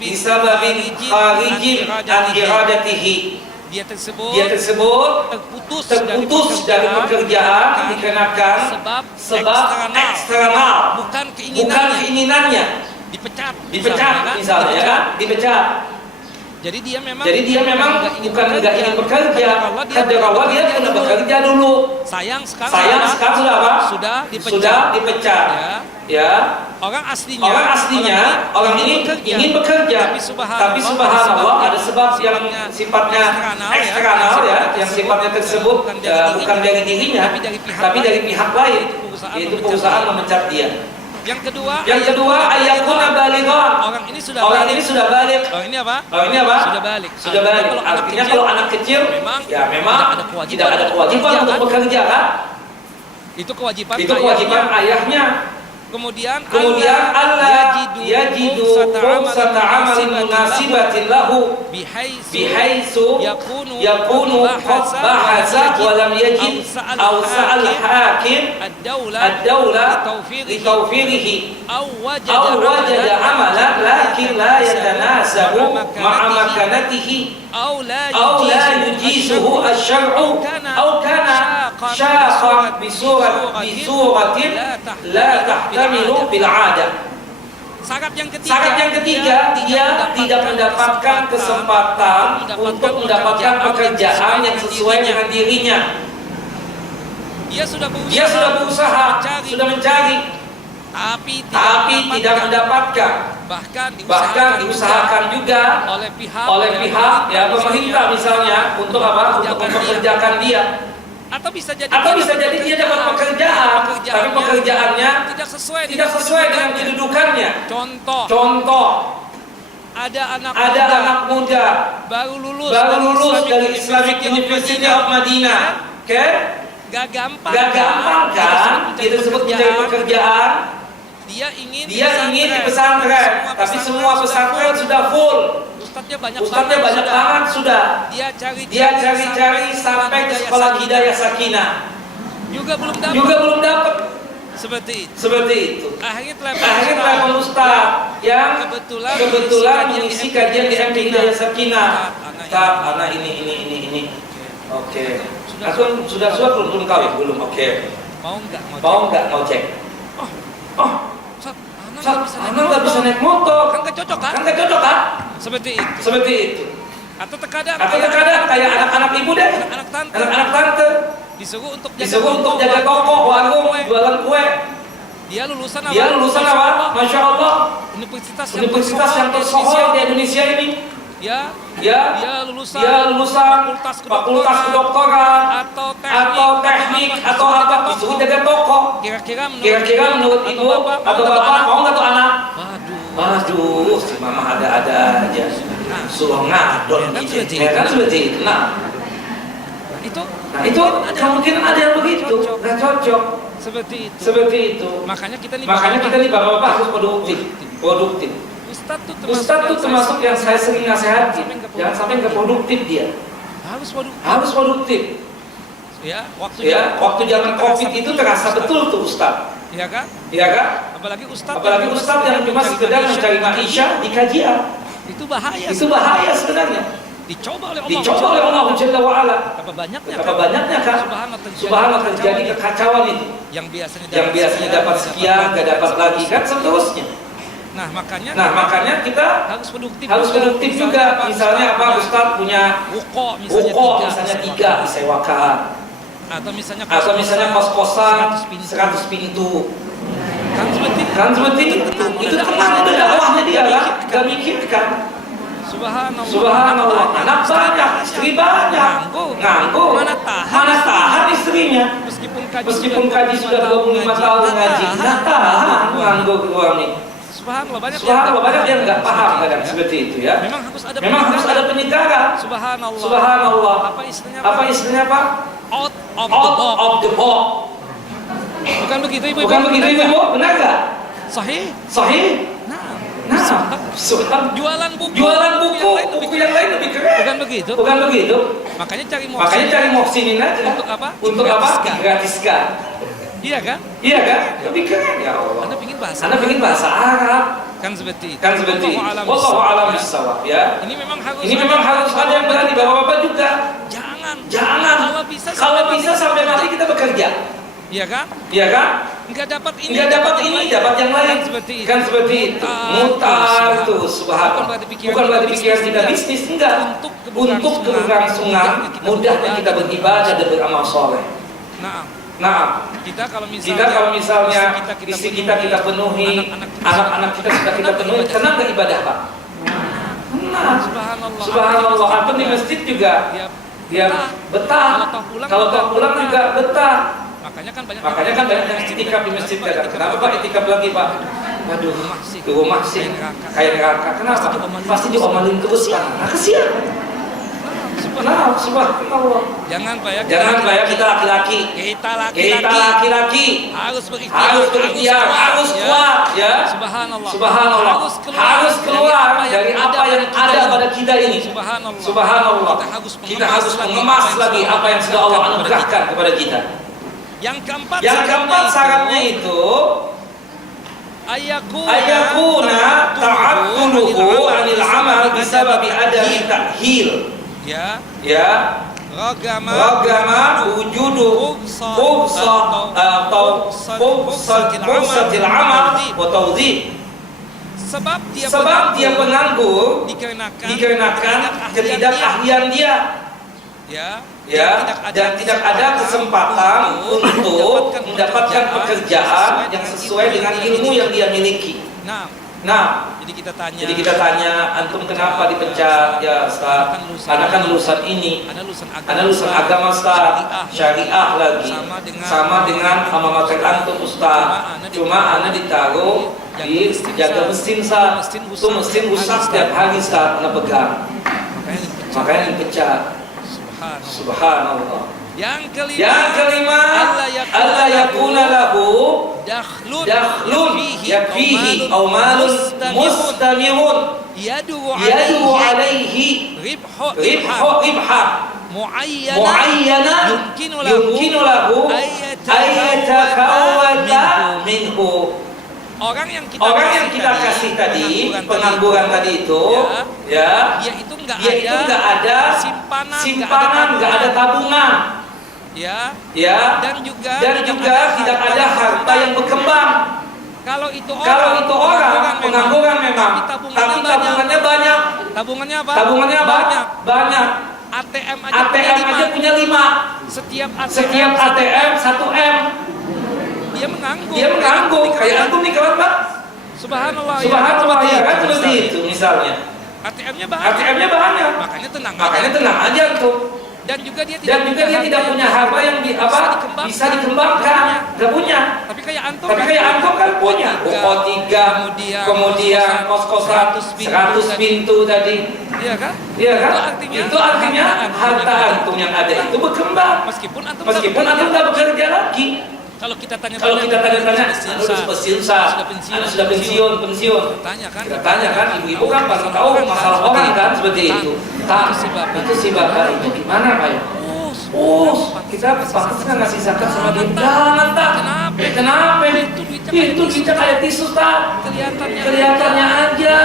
bisababin kharijin an iradatihi. Dia tersebut terputus dari pekerjaan dikarenakan sebab eksternal, bukan keinginannya. Dipecat misalnya kan? Jadi dia memang bukan enggak ingin bekerja. Kadang dia sudah bekerja dulu. Sayang sekarang sudah apa? Sudah dipecat. Ya. Orang aslinya orang ini ingin bekerja. Tapi subhanallah ada sebab yang sifatnya eksternal ya, yang sifatnya tersebut bukan dari dirinya, tapi dari pihak lain, yaitu perusahaan memecat dia. Yang kedua ayyakuna balighan. Orang ini sudah balik. Ini apa? Sudah balik. Artinya kalau anak kecil memang tidak ada kewajiban untuk bekerja kan? Itu kewajiban ayahnya. Kemudian Allah yajidu fursata amalin munasibatin lahu bihaitsu yakunu qad bahasa wa lam yajid aw sa'al hakim ad-dawla litawfirihi aw wajada amalan lakin la yatanasabu ma'a makanatihi aw la yujizuhu asy-syar'u aw kana syaqan bisuratin la tahtamilu bil 'adah. Syarat yang ketiga dia tidak mendapatkan kesempatan untuk mendapatkan pekerjaan yang sesuai dengan dirinya. Dia sudah berusaha, sudah mencari, tapi tidak mendapatkan. Bahkan diusahakan juga oleh pihak ya pemerintah misalnya untuk apa? Untuk mempekerjakan dia. Atau bisa jadi dia dapat pekerjaan, tapi pekerjaannya tidak sesuai dengan kedudukannya. Contoh, ada anak muda baru lulus dari Islamic University of Madinah, oke? Gak gampang kan? Dia tersebut mencari pekerjaan. Dia ingin di pesantren, tapi semua pesantren sudah full. Ustadznya banyak banget sudah. Dia cari sampai ke sekolah Hidayah Sakinah. Juga belum dapat. Seperti itu. Akhirnya telepon Ustadz yang kebetulan mengisi kajian di MT Hidayah Sakinah. Ustadz, anak ini. Oke. Sudah belum kawin? Belum. Oke. Mau nggak cek? Anak nggak bisa naik motor. Kan nggak cocok kan? Seperti itu. Atau terkadang kayak anak-anak ibu deh, anak-anak tante. Disuruh untuk jaga toko, warung, jualan kue. Dia lulusan apa? Dia lulusan apa? Masya Allah. Universitas yang tersohor di Indonesia ini. Dia lulusan fakultas kedokteran atau teknik atau apa, disuruh jaga toko. Kira-kira menurut ibu atau bapak mau nggak tuh anak? Waduh, Si mama ada-ada aja. Suruh ngadon gitu. Ya kan seperti itu. Nah, itu mungkin ada yang begitu, nggak cocok. Seperti itu. Makanya kita nih bapak-bapak harus produktif. Ustadz tuh termasuk yang saya sering nasihati, jangan sampai nggak produktif dia. Harus produktif. Ya, waktu zaman COVID itu terasa betul tuh Ustadz. Iya kan? Apalagi Ustadz yang cuma sekedar mencari maisha di kajian. Itu bahaya sebenarnya. Dicoba oleh Allah Jalla wa Ala. Betapa banyaknya kan? Subhanallah terjadi kekacauan itu. Yang biasanya dapat sekian, nggak dapat lagi kan seterusnya. Nah, makanya kita harus produktif juga. Misalnya apa? Ustadz punya ruko misalnya 3 disewakan. Atau misalnya kos-kosan 100 pintu. Kan seperti itu. Itu tenang udah dakwahnya dia lah, gak mikirkan. Subhanallah. Anak banyak, istri banyak. Nganggur. Mana tahan istrinya. Meskipun kaji sudah 25 tahun ngaji, nggak tahan nganggur suami. Subhanallah, banyak yang nggak paham kadang seperti itu ya. Memang harus ada penyegaran. Subhanallah. Apa istilahnya Pak? Out of the box. Bukan begitu ibu. Benar nggak? Sahih. Nah, jualan buku yang lain lebih keren. Bukan begitu. Makanya cari muhsinin aja. Untuk apa? Gratiskan. Iya kan? Lebih keren ya Allah. Anda pingin bahasa Arab. Kan seperti itu. Wallahu a'lam bishawab ya. Ini memang harus ada yang berani, bapak-bapak juga. Jangan. Kalau bisa sampai mati kita bekerja. Iya kan? Enggak dapat ini, dapat yang lain. Kan seperti itu. Mutar tuh, subhanallah. Bukan berarti pikiran kita bisnis, enggak. Untuk keberlangsungan mudahnya kita beribadah dan beramal soleh. Nah, kita kalau misalnya isi kita penuhi, anak-anak kita sudah penuhi, tenang nggak ibadah Pak? Tenang. Subhanallah. Apa di masjid juga dia betah. Kalau pulang juga betah. Makanya kan banyak yang itikaf di masjid kadang. Kenapa Pak itikaf lagi Pak? Waduh, di rumah sih kayak neraka. Kenapa? Pasti diomelin terus kan. Kasihan. Subhanallah. Jangan Pak ya, kita laki-laki. Kita laki-laki harus berikhtiar, harus kuat ya. Subhanallah. Harus keluar dari apa yang ada pada kita ini. Subhanallah. Kita harus mengemas lagi apa yang sudah Allah anugerahkan kepada kita. Yang keempat syaratnya itu ayakuna ta'aqquluhu 'anil 'amal bisababi adami ta'hil. Ya. Ragama wujudu fursatil amal wa tawdih. Sebab dia penganggur dikarenakan ketidakahlian dia. Dan tidak ada kesempatan untuk mendapatkan pekerjaan yang sesuai dengan ilmu yang dia miliki. Nah, jadi kita tanya, antum kenapa dipecat? Ya Ustaz, Anda kan lulusan ini, Anda lulusan agama Ustaz, syariah lagi, sama dengan alma mater antum Ustaz. Cuma Anda ditaruh di jaga mesin Ustaz, itu mesin rusak setiap hari Ustaz Anda pegang, makanya dipecat. Subhanallah. Yang kelima alla yakuna lahu dakhlun yakfihi aw malun mustamirun yadu alaihi ribha muayyana yumkinu lahu ayyatakawwala minhu. Orang yang kita kasih tadi, pengangguran tadi itu, dia itu nggak ada simpanan, nggak ada tabungan, dan juga tidak ada harta yang berkembang. Kalau itu orang pengangguran memang, tapi tabungannya banyak. Tabungannya apa? Banyak. ATM aja punya 5. Setiap ATM 1 M. dia mengangguk. Dia mengangguk. Kayak antum nih kawan Pak. Subhanallah. Subhanallah ya kan itu, seperti itu misalnya. ATM-nya banyak. ATM-nya banyak. Makanya tenang aja tuh. Dan juga dia tidak punya harta yang bisa dikembangkan. Gak punya. Tapi kayak antum kan punya. Ruko 3, kemudian kos-kosan 100 pintu tadi. Iya kan? Itu artinya harta antum yang ada itu berkembang. Meskipun antum nggak bekerja lagi. Kalau kita tanya, sudah pensiun. Kita tanya kan, ibu-ibu kan pasti tahu masalah orang kan seperti itu. Itu si bapak itu gimana Pak ya? Kita pasti ngasih zakat sama dia. Jangan tak. Kenapa? Itu kita kayak tisu tak. Kelihatannya aja.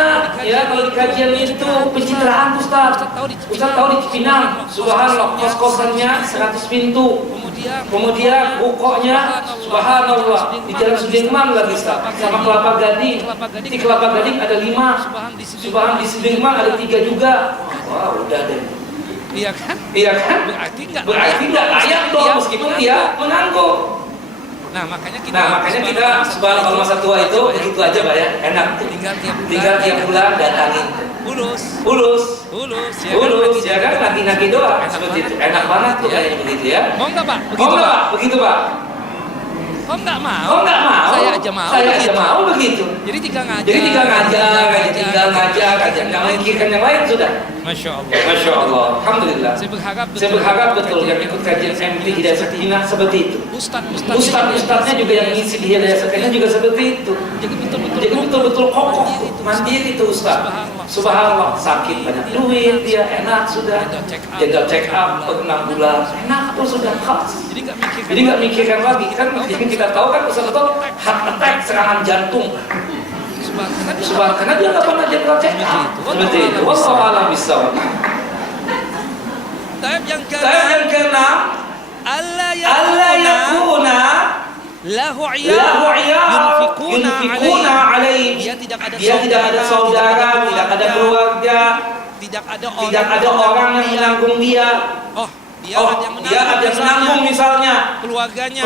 Ya kalau di kajian itu pencitraan Ustaz. Ustaz tahu di Cipinang. Subhanallah kos-kosannya 100 pintu. Kemudian rukonya subhanallah di Jalan Sudirman lagi Ustaz. Sama Kelapa Gading. Di Kelapa Gading ada 5. Subhan di Sudirman ada 3 juga. Wah udah deh. Iya kan? Berarti nggak layak dong meskipun dia mengangguk. Nah makanya kita subhanallah kalau masa tua itu begitu aja Pak ya, enak. Tinggal tiap bulan datangin. Ulus ya kan, nagih doang seperti itu. Enak banget tuh kayaknya begitu ya. Mau nggak Pak? Begitu Pak. Oh nggak mau. Saya aja mau begitu. Jadi tinggal ngajar, nggak memikirkan yang lain sudah. Masya Allah. Alhamdulillah. Saya berharap betul yang ikut kajian MT Hidayah Sakinah seperti itu. Ustadz-ustadznya juga yang ngisi di Hidayah Sakinah juga seperti itu. Jadi betul-betul kokoh, mandiri itu Ustadz. Subhanallah, sakit banyak duit, dia enak sudah. Jadwal check up per 6 bulan, enak tuh sudah khas. Jadi nggak mikirkan lagi. Kan yang kita tahu kan Ustadz itu heart attack, serangan jantung. Karena dia nggak pernah jadwal check up. Seperti itu. Wallahu a'lam bishawab. Tahap yang keenam, Allah yakuna lahu iyal yunfikuna alaihi. Dia tidak ada saudara, tidak ada keluarga, tidak ada orang yang menanggung dia. Dia ada yang menanggung misalnya keluarganya.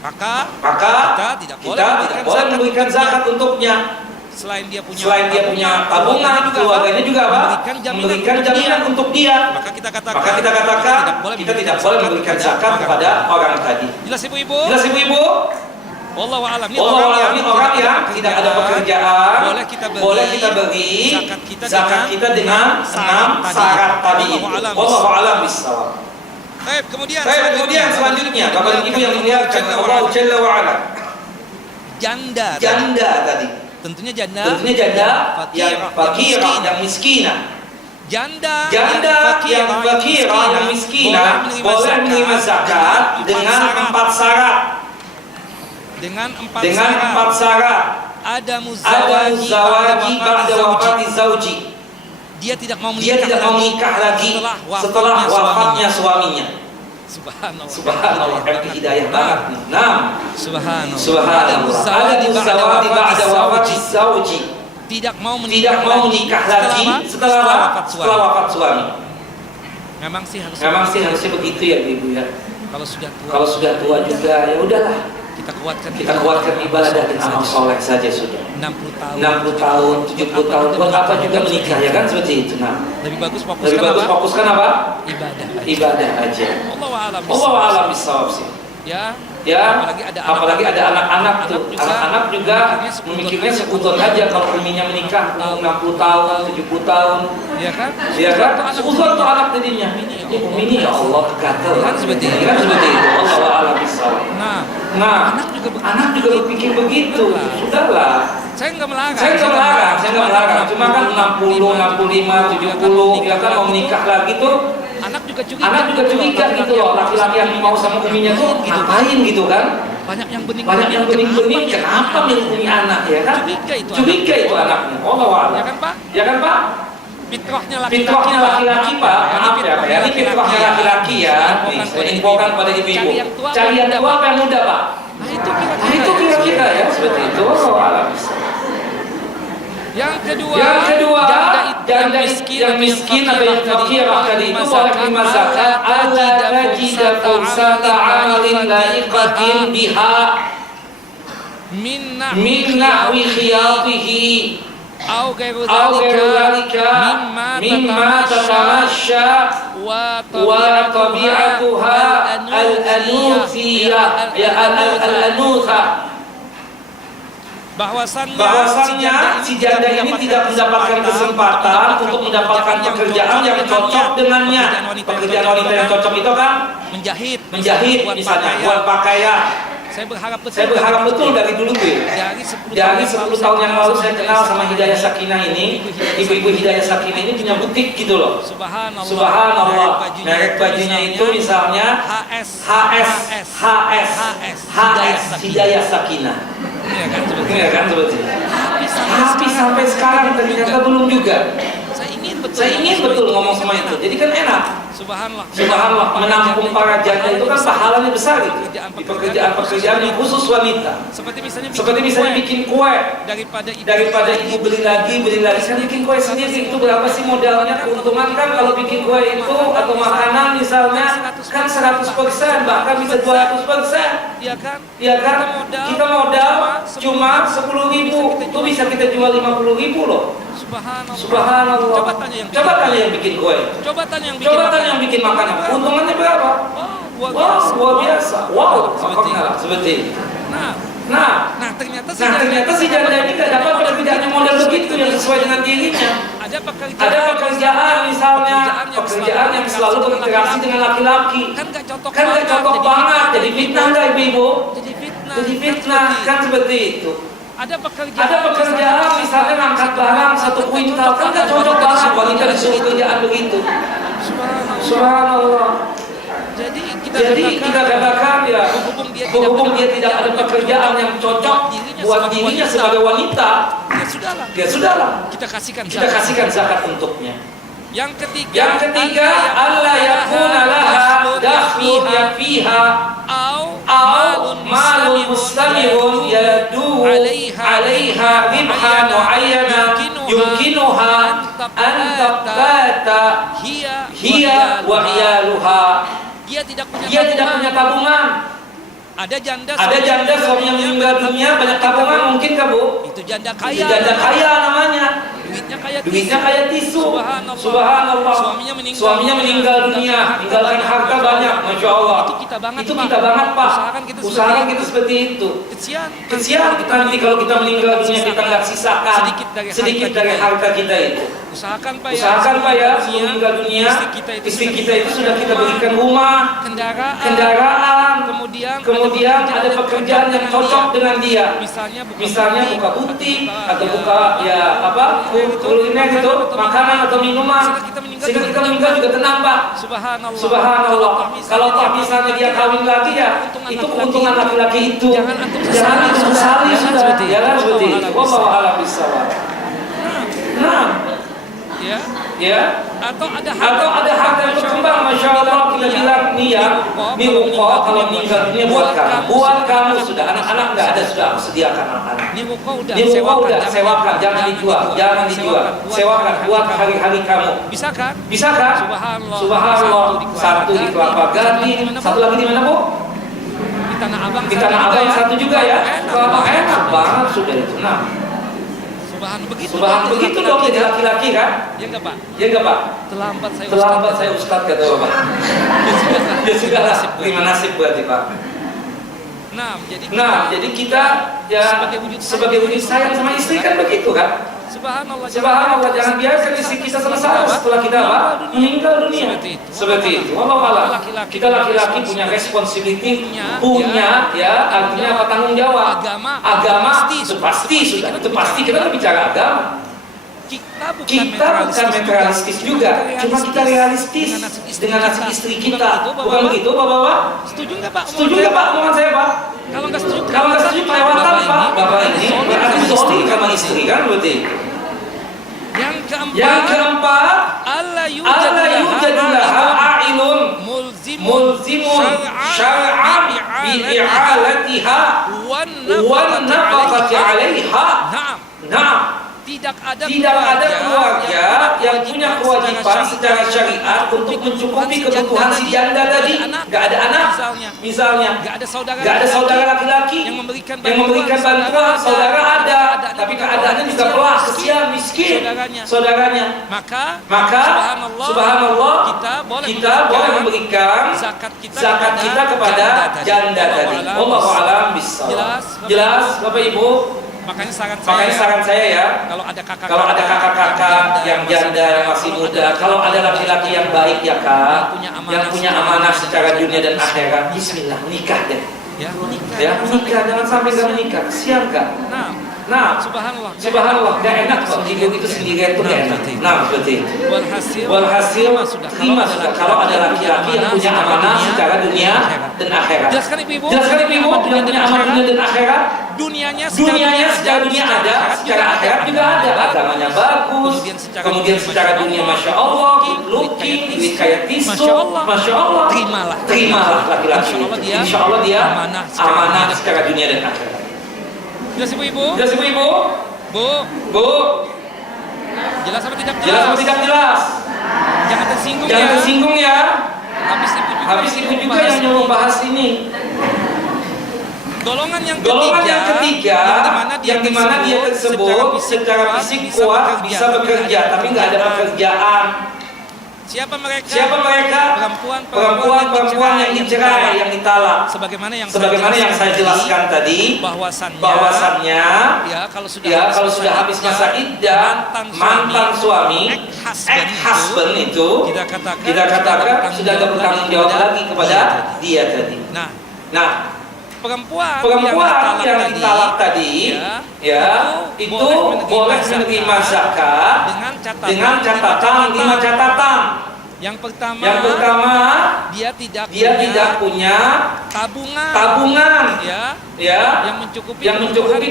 Maka kita tidak boleh memberikan zakat untuknya. Selain dia punya tabungan, keluarganya juga memberikan jaminan untuk dia. Maka kita katakan kita tidak boleh memberikan zakat kepada orang tadi. Jelas ibu-ibu? Wallahu a'lam. Ini orang yang tidak ada pekerjaan, boleh kita beri zakat kita dengan 6 syarat tadi itu. Wallahu a'lam bishawab. Kemudian selanjutnya Bapak Ibu yang muliakan Allah Jalla wa Ala. Janda tadi. Tentunya janda yang fakirah dan miskinah. Janda yang fakirah dan miskinah boleh menerima zakat dengan 4 syarat. Dengan 4 syarat. Ada muzawaji ba'da wafati zauji. Dia tidak mau menikah lagi setelah wafatnya suaminya. Subhanallah, hidayah banget. Subhanallah. Ada muzawaji ba'da wafati zauji. Tidak mau menikah lagi setelah wafat suami. Memang sih harusnya begitu ya Ibu ya. Kalau sudah tua juga ya udahlah. Kita kuatkan ibadah dan amal soleh saja sudah. 60 tahun, 70 tahun, buat apa juga menikah ya kan seperti itu. Nah, lebih bagus fokuskan apa? Ibadah aja. Allah a'lam bishawab sih. Ya, apalagi ada anak-anak tuh. Anak-anak juga memikirnya sekuton aja kalau suaminya menikah 60 tahun, 70 tahun. Iya kan? Sekuton tuh anak tadinya. Ini ya Allah gatel kan seperti itu. Allah a'lam bishawab. Nah, anak juga berpikir begitu. Sudahlah. Saya nggak melarang. Cuma kan 60, 65, 70, ya kan mau menikah lagi tuh. Anak juga curiga gitu loh. Laki-laki yang mau sama uminya tuh ngapain gitu kan? Banyak yang bening-bening. Kenapa milih anak ya kan? Curiga itu anaknya. Allah a'lam. Ya kan Pak? Fitrahnya laki-laki Pak. Maaf ya Pak. Ini fitrahnya laki-laki ya. Saya infokan pada ibu-ibu. Cari yang tua apa yang muda Pak? Nah itu kira-kira ya seperti itu. Allah a'lam. Yang kedua, janda yang miskin atau yang fakirah tadi itu boleh terima zakat. Alla tajida fursata amalin laiqatin biha min nahwi khiyatihi au ghairu dzalika mimma tatamasya wa tabi'atuha al-anuthiyah ya al-anutha, bahwasannya si janda ini tidak mendapatkan kesempatan untuk mendapatkan pekerjaan yang cocok dengannya. Pekerjaan wanita yang cocok itu kan menjahit misalnya, buat pakaian. Saya berharap betul dari dulu dari 10 tahun yang lalu saya kenal sama Hidayah Sakinah ini. Ibu-ibu Hidayah Sakinah ini punya butik gitu loh. Subhanallah. Merek bajunya itu misalnya HS Hidayah Sakinah. Iya kan sebetulnya. Tapi sampai sekarang ternyata belum juga. Saya ingin betul ngomong sama itu. Jadi kan enak. Subhanallah, menampung para janda itu kan pahalanya besar gitu. Di pekerjaan yang khusus wanita. Seperti misalnya bikin kue. Daripada ibu beli lagi, saya bikin kue sendiri. Itu berapa sih modalnya? Keuntungan kan kalau bikin kue itu atau makanan misalnya kan 100%, bahkan bisa 200%. Iya kan? Kita modal cuma 10.000, itu bisa kita jual 50.000 loh. Subhanallah. Coba tanya yang bikin kue. Coba tanya yang bikin makanan. Keuntungannya berapa? Wow, luar biasa. Wow, seperti itu. Nah, ternyata si janda ini tidak dapat pekerjaan yang model begitu yang sesuai dengan dirinya. Ada pekerjaan misalnya, pekerjaan yang selalu berinteraksi dengan laki-laki. Kan gak cocok banget. Jadi fitnah nggak ibu-ibu? Jadi fitnah kan seperti itu. Ada pekerjaan misalnya ngangkat barang 1 kuintal, kan gak cocok banget wanita disuruh kerjaan begitu. Subhanallah. Jadi kita katakan ya, berhubung dia tidak ada pekerjaan yang cocok buat dirinya sebagai wanita, ya sudahlah. Kita kasihkan zakat untuknya. Yang ketiga, Allah yakuna laha dakhlu fiha au malun mustamirun yadu 'alaiha ribhan mu'ayyana yumkinuha an tabata hiya wa iyaluha. Dia tidak punya tabungan. Ada janda suaminya meninggal dunia, banyak tabungan mungkin kan Bu? Itu janda kaya namanya. Duitnya kayak tisu. Subhanallah. Suaminya meninggal dunia, meninggalkan harta banyak, masya Allah. Itu kita banget Pak. Usahakan kita seperti itu. Kesian kita nanti kalau kita meninggal dunia kita nggak sisakan sedikit dari harta kita itu. Usahakan Pak ya, sebelum meninggal dunia istri kita itu sudah kita berikan rumah, kendaraan, kemudian ada pekerjaan yang cocok dengan dia. Misalnya buka butik atau buka ya apa kuliner itu, makanan atau minuman, sehingga kita meninggal juga tenang Pak. Subhanallah. Kalau Pak misalnya dia kawin lagi ya, itu keuntungan laki-laki itu. Jangan itu sesali sudah. Jangan seperti itu. Wallahu a'lam bishawab. Nah, ya. Atau ada harta yang berkembang, masya Allah kita bilang nih ya, miruqah kalau meninggal dunia buat kamu sudah, anak-anak nggak ada, sudah aku sediakan anak-anak. Miruqah udah sewakan, jangan dijual, sewakan buat hari-hari kamu. Bisa kan? Subhanallah. Satu di Kelapa Gading, satu lagi di mana Bu? Di Tanah Abang satu juga ya. Enak banget sudah itu. Nah. Subhanallah begitu dong jadi laki-laki kan? Ya enggak Pak? Terlambat saya Ustaz kata Bapak. Ya sudahlah, terima nasib berarti Pak. Nah, jadi kita ya sebagai wujud sayang sama istri kan begitu kan? Subhanallah, jangan biarkan istri kita sengsara setelah kita apa? Meninggal dunia. Seperti itu. Wallahu a'lam. Kita laki-laki punya responsibility, punya ya artinya apa, tanggung jawab. Agama itu pasti kita berbicara agama. Kita bukan materialistis juga, cuma kita realistis dengan nasib istri kita. Bukan begitu Bapak-bapak? Setuju nggak Pak omongan saya Pak? Kalau nggak setuju kelewatan Pak. Bapak ini berarti zolim sama istri kan berarti. Yang keempat, alla yujadu laha a'ilun mulzimun syar'an bi'i'alatiha wan nafaqati 'alaiha. Nah, tidak ada keluarga yang punya kewajiban secara syariat untuk mencukupi kebutuhan si janda tadi. Nggak ada anak, misalnya. Nggak ada saudara laki-laki yang memberikan bantuan. Saudara ada, tapi keadaannya juga pelas, kesian, miskin saudaranya. Maka subhanallah, kita boleh memberikan zakat kita kepada janda tadi. Wallahu a'lam bishawab. Jelas Bapak Ibu? Makanya saran saya ya, kalau ada kakak-kakak yang janda yang masih muda, kalau ada laki-laki yang baik ya Kak, yang punya amanah secara dunia dan akhirat, bismillah, nikah deh. Ya, menikah, jangan sampai nggak menikah, kesian Kak. Nah, subhanallah, gak enak kok hidup itu sendirian itu gak enak. Nah, seperti itu. Walhasil, terima sudah kalau ada laki-laki yang punya amanah secara dunia dan akhirat. Jelaskan ibu yang punya amanah dunia dan akhirat. Dunianya secara dunia ada, secara akhirat juga ada. Agamanya bagus, kemudian secara dunia masya Allah, good looking, duit kayak tisu, masya Allah. Terimalah laki-laki. Insya Allah dia amanah secara dunia dan akhirat. Jelas ibu? Bu. Jelas apa tidak jelas? Jangan tersinggung ya. Habis ibu juga yang nyuruh bahas ini. Golongan yang ketiga yang dimana dia tersebut secara fisik kuat bisa bekerja tapi nggak ada pekerjaan. Siapa mereka? Perempuan yang dicerai, yang ditalak. Sebagaimana yang saya jelaskan tadi, bahwasannya kalau sudah habis masa iddah, mantan suami, ex-husband itu kita katakan sudah tidak bertanggung jawab lagi kepada dia tadi. Nah, perempuan yang ditalak tadi, itu boleh menerima zakat dengan catatan 5 catatan. Yang pertama, dia tidak punya tabungan, yang mencukupi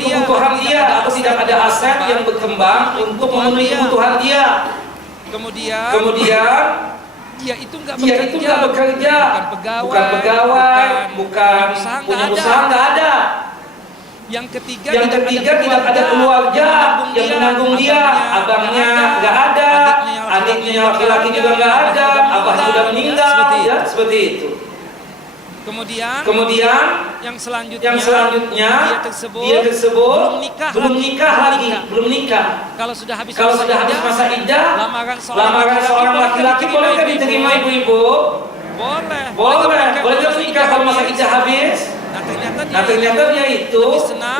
kebutuhan dia, atau tidak ada aset yang berkembang untuk memenuhi kebutuhan dia. Kemudian dia itu nggak bekerja, bukan pegawai, bukan punya usaha, nggak ada. Yang ketiga tidak ada keluarga yang menanggung dia, abangnya nggak ada, adiknya laki-laki juga nggak ada, abah sudah meninggal, ya seperti itu. Kemudian yang selanjutnya dia tersebut belum nikah. Kalau sudah habis masa iddah, lamaran seorang laki-laki boleh nggak diterima ibu-ibu? Boleh nggak nikah kalau masa iddah habis? Nah ternyata dia itu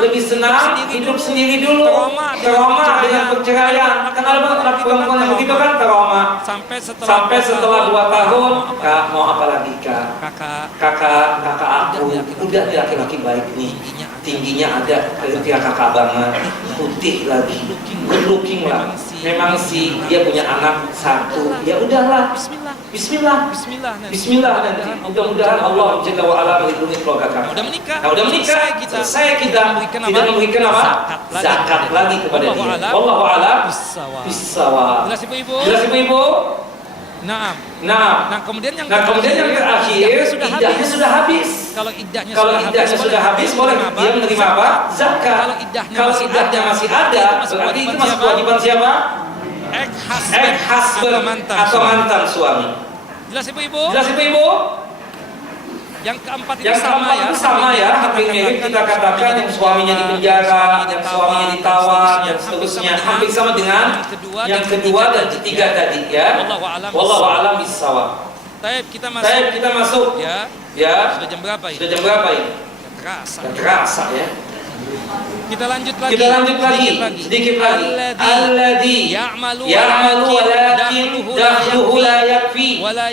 lebih senang hidup sendiri dulu, trauma dengan perceraian. Kenapa laki perempuan yang begitu kan trauma? Sampai setelah 2 tahun, Kak mau apa lagi Kak? Kakak aku udah laki-laki baik nih, tingginya ada kayak kakak banget, putih lagi, good looking lah. Memang sih dia punya anak 1, ya udahlah. Bismillah nanti. Mudah-mudahan Allah Jalla wa Ala melindungi keluarga kami. Udah menikah, selesai kita tidak memberikan apa? Zakat lagi kepada dia. Wallahu a'lam bishawab. Jelas ibu-ibu? Nah, kemudian yang terakhir, iddahnya sudah habis. Kalau iddahnya sudah habis, boleh dia menerima apa? Zakat. Kalau iddahnya masih ada, berarti itu masih kewajiban siapa? Ex-husband atau mantan suami. Jelas ibu-ibu? Yang keempat itu sama ya, hampir mirip kita katakan yang suaminya di penjara, yang suaminya ditawan, dan seterusnya, hampir sama dengan yang kedua dan ketiga tadi ya. Wallahu a'lam bishawab. Kita masuk. Ya. Sudah jam berapa ini? Terasa ya. Kita lanjut lagi sedikit lagi. Alladzi ya'malu walakin dakhluhu la yakfi wa la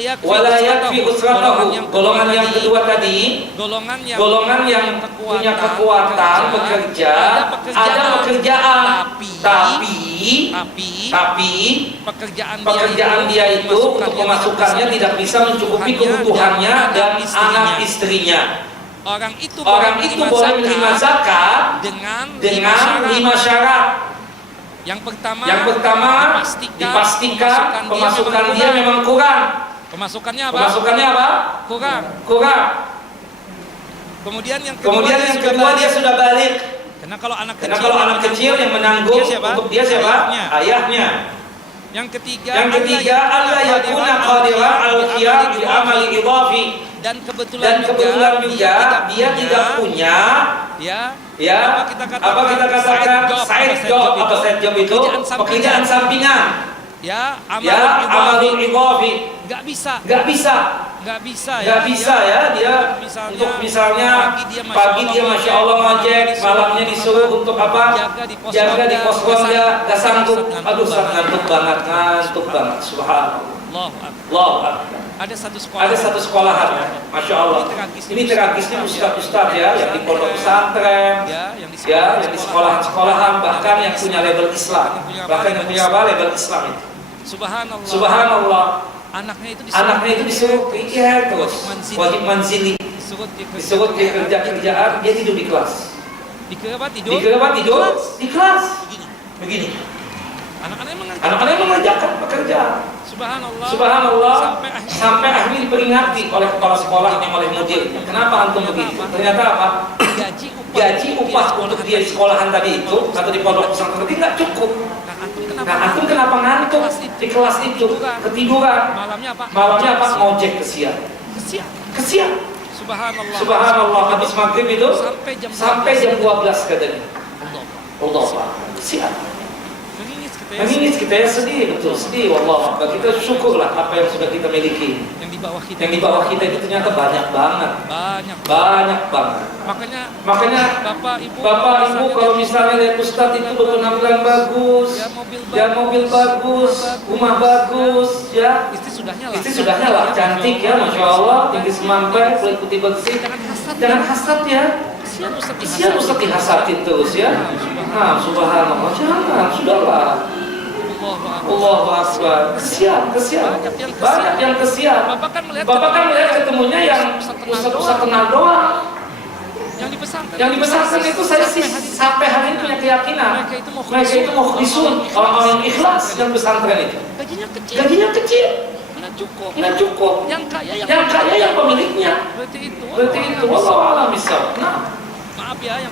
yakfi usratahu. Golongan yang kedua tadi, golongan yang punya kekuatan bekerja, ada pekerjaan, tapi pekerjaan dia itu untuk pemasukannya tidak bisa mencukupi kebutuhannya dan anak istrinya. Orang itu boleh menerima zakat dengan 5 syarat. Yang pertama dipastikan pemasukan dia memang kurang. Pemasukannya apa? Kurang. Kemudian yang kedua dia sudah balik. Karena kalau anak kecil yang menanggung untuk dia siapa? Ayahnya. Yang ketiga, Allah yakuna qadiran al-qiyam bi amali idhafi. Dan kebetulan juga dia tidak punya apa kita katakan side job itu pekerjaan sampingan. Amalul idhafi. Nggak bisa ya dia untuk misalnya pagi dia masya Allah ngojek, malamnya disuruh untuk apa? Jaga di pos dia nggak sanggup. Aduh ngantuk banget. Subhanallah. Allahu Akbar. Ada satu sekolahan, masya Allah. Ini tragisnya ustaz ya, yang di pondok pesantren, yang di sekolahan, bahkan yang punya label Islam, label Islam itu. Subhanallah. Anaknya itu disuruh pikir terus, wajib manzili, disuruh kerjaan, dia tidur di kelas. Dikira tidur di kelas. Begini. Anak-anaknya mengerjakan pekerjaan. Subhanallah. Sampai akhirnya diperingati oleh kepala sekolah yang oleh mudirnya. Kenapa antum begitu? Ternyata apa? Gaji upah untuk dia di sekolahan tadi itu atau di pondok pesantren tadi nggak cukup. Nah, antum kenapa ngantuk di kelas itu? Ketiduran. Malamnya apa? Ngojek kesian. Subhanallah. Habis maghrib itu sampai jam 12 katanya. Allah. Kesian. Menangis kita ya, sedih, betul sedih. Wallah, kita syukurlah apa yang sudah kita miliki. Yang di bawah kita itu ternyata banyak banget. Makanya Bapak Ibu kalau misalnya lihat Ustadz itu berpenampilan bagus, mobil bagus, rumah bagus, ya. Istri sudahnya lah, cantik ya, masya Allah, tinggi semampai, kulit putih bersih. Jangan hasad ya. Kesian Ustadz dihasatin terus ya. Nah, subhanallah, jangan, sudahlah. Allahu Akbar. Kesian. Banyak yang kesian. Bapak kan melihat ketemunya yang Ustadz kenal doang. Yang di pesantren itu saya sih sampai hari ini punya keyakinan mereka itu mukhlisun, orang-orang yang ikhlas dan pesantren itu. Gajinya kecil. Nggak cukup. Yang kaya yang pemiliknya. Berarti itu. Wallahu a'lam bishawab.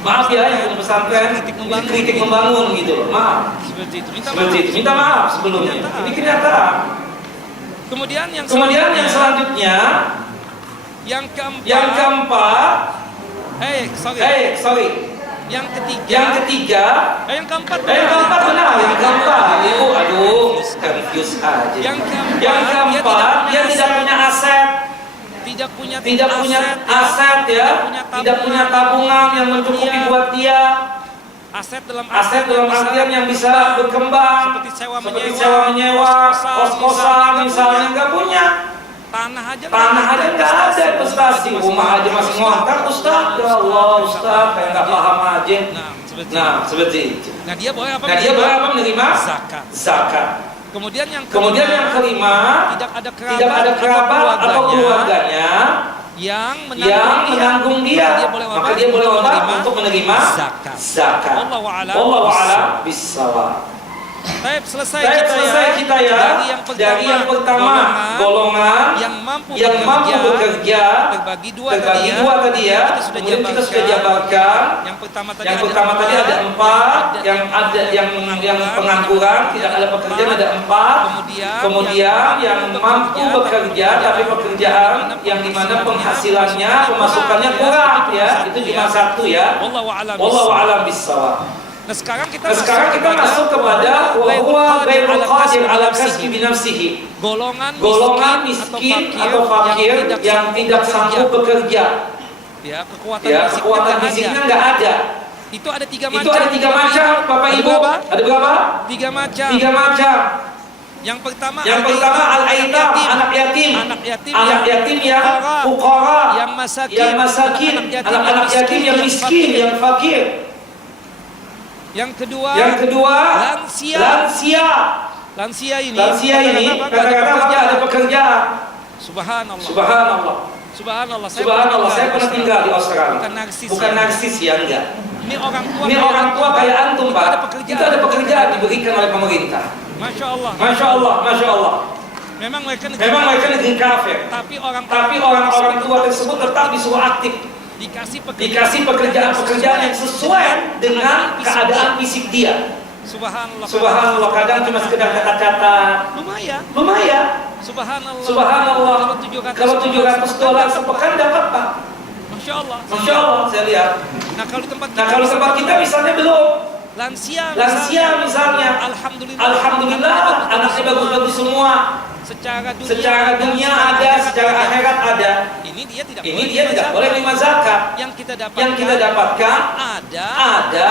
Maaf ya yang punya pesantren kritik membangun gitu. Maaf. Seperti itu. Minta maaf sebelumnya. Ini kenyataan. Kemudian yang selanjutnya yang keempat. Sorry. Yang ketiga. Yang keempat benar. Yang keempat. Aduh, confuse aja. Yang keempat dia tidak punya aset. Tidak punya aset ya. Tidak punya tabungan yang mencukupi buat dia. Aset dalam artian yang bisa berkembang. Seperti sewa menyewa, kos-kosan misalnya, nggak punya. Tanah aja nggak ada investasi, rumah aja masih ngontrak. Ustaz, ya Allah Ustaz, kayak nggak paham aja. Nah, seperti itu. Nah, dia boleh apa menerima? Zakat. Kemudian yang kelima, tidak ada kerabat atau keluarganya yang menanggung dia, maka dia boleh wajib untuk menerima zakat. Wallahu a'lam bishawab. Selesai kita ya dari yang pertama golongan yang mampu bekerja terbagi dua tadi ya. Kemudian kita sudah jabarkan yang pertama tadi ada 4, yang pengangguran tidak ada pekerjaan ada 4. Kemudian yang mampu bekerja tapi pekerjaan yang dimana penghasilannya pemasukannya kurang ya, itu cuma 1 ya. Wallahu a'lam bishawab. Nah, sekarang kita masuk kepada huwa ghairul qadir ala kasbi bi nafsihi. Golongan miskin atau fakir yang tidak sanggup bekerja. Ya, kekuatan fisiknya enggak ada. Itu ada 3 macam, Bapak Ibu. Ada berapa? 3 macam. Yang pertama al-aitam, anak yatim yang fuqara, yang masakin, anak yatim yang miskin, yang fakir. Yang kedua lansia ini kadang-kadang ada pekerjaan. Subhanallah. Saya pernah tinggal di Australia. Bukan narsis ya, enggak. Ini orang tua kayak antum, Pak. Itu ada pekerjaan diberikan oleh pemerintah. Masya Allah. Memang mereka negeri kafir. Tapi orang tua tersebut tetap disuruh aktif. dikasih pekerjaan yang sesuai dengan keadaan fisik dia. Subhanallah. Subhanallah, kadang cuma sekedar catat-catat. Lumayan. Subhanallah. Kalau $700 sepekan dapat Pak. Masya Allah. Masya Allah, saya lihat. Nah kalau tempat kita misalnya belum. lansia misalnya. Alhamdulillah, anaknya bagus-bagus semua. Secara dunia ada, secara akhirat ada. Ini dia tidak boleh menerima zakat. Yang kita dapatkan ada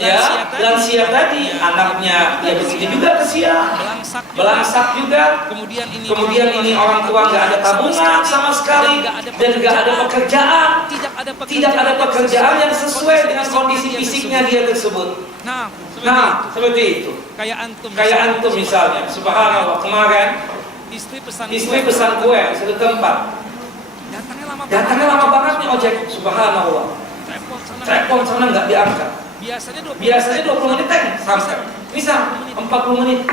ya lansia tadi, anaknya ya begitu juga kesian, belangsak juga. Kemudian ini orang tua nggak ada tabungan sama sekali dan nggak ada pekerjaan, tidak ada pekerjaan yang sesuai dengan kondisi fisiknya dia tersebut. Nah, seperti itu. Kayak antum misalnya, subhanallah, kemarin istri pesan kue di satu tempat. Datangnya lama banget nih ojek, subhanallah. Telepon sana nggak diangkat. Biasanya 20 menit sampai. Bisa 40 menit.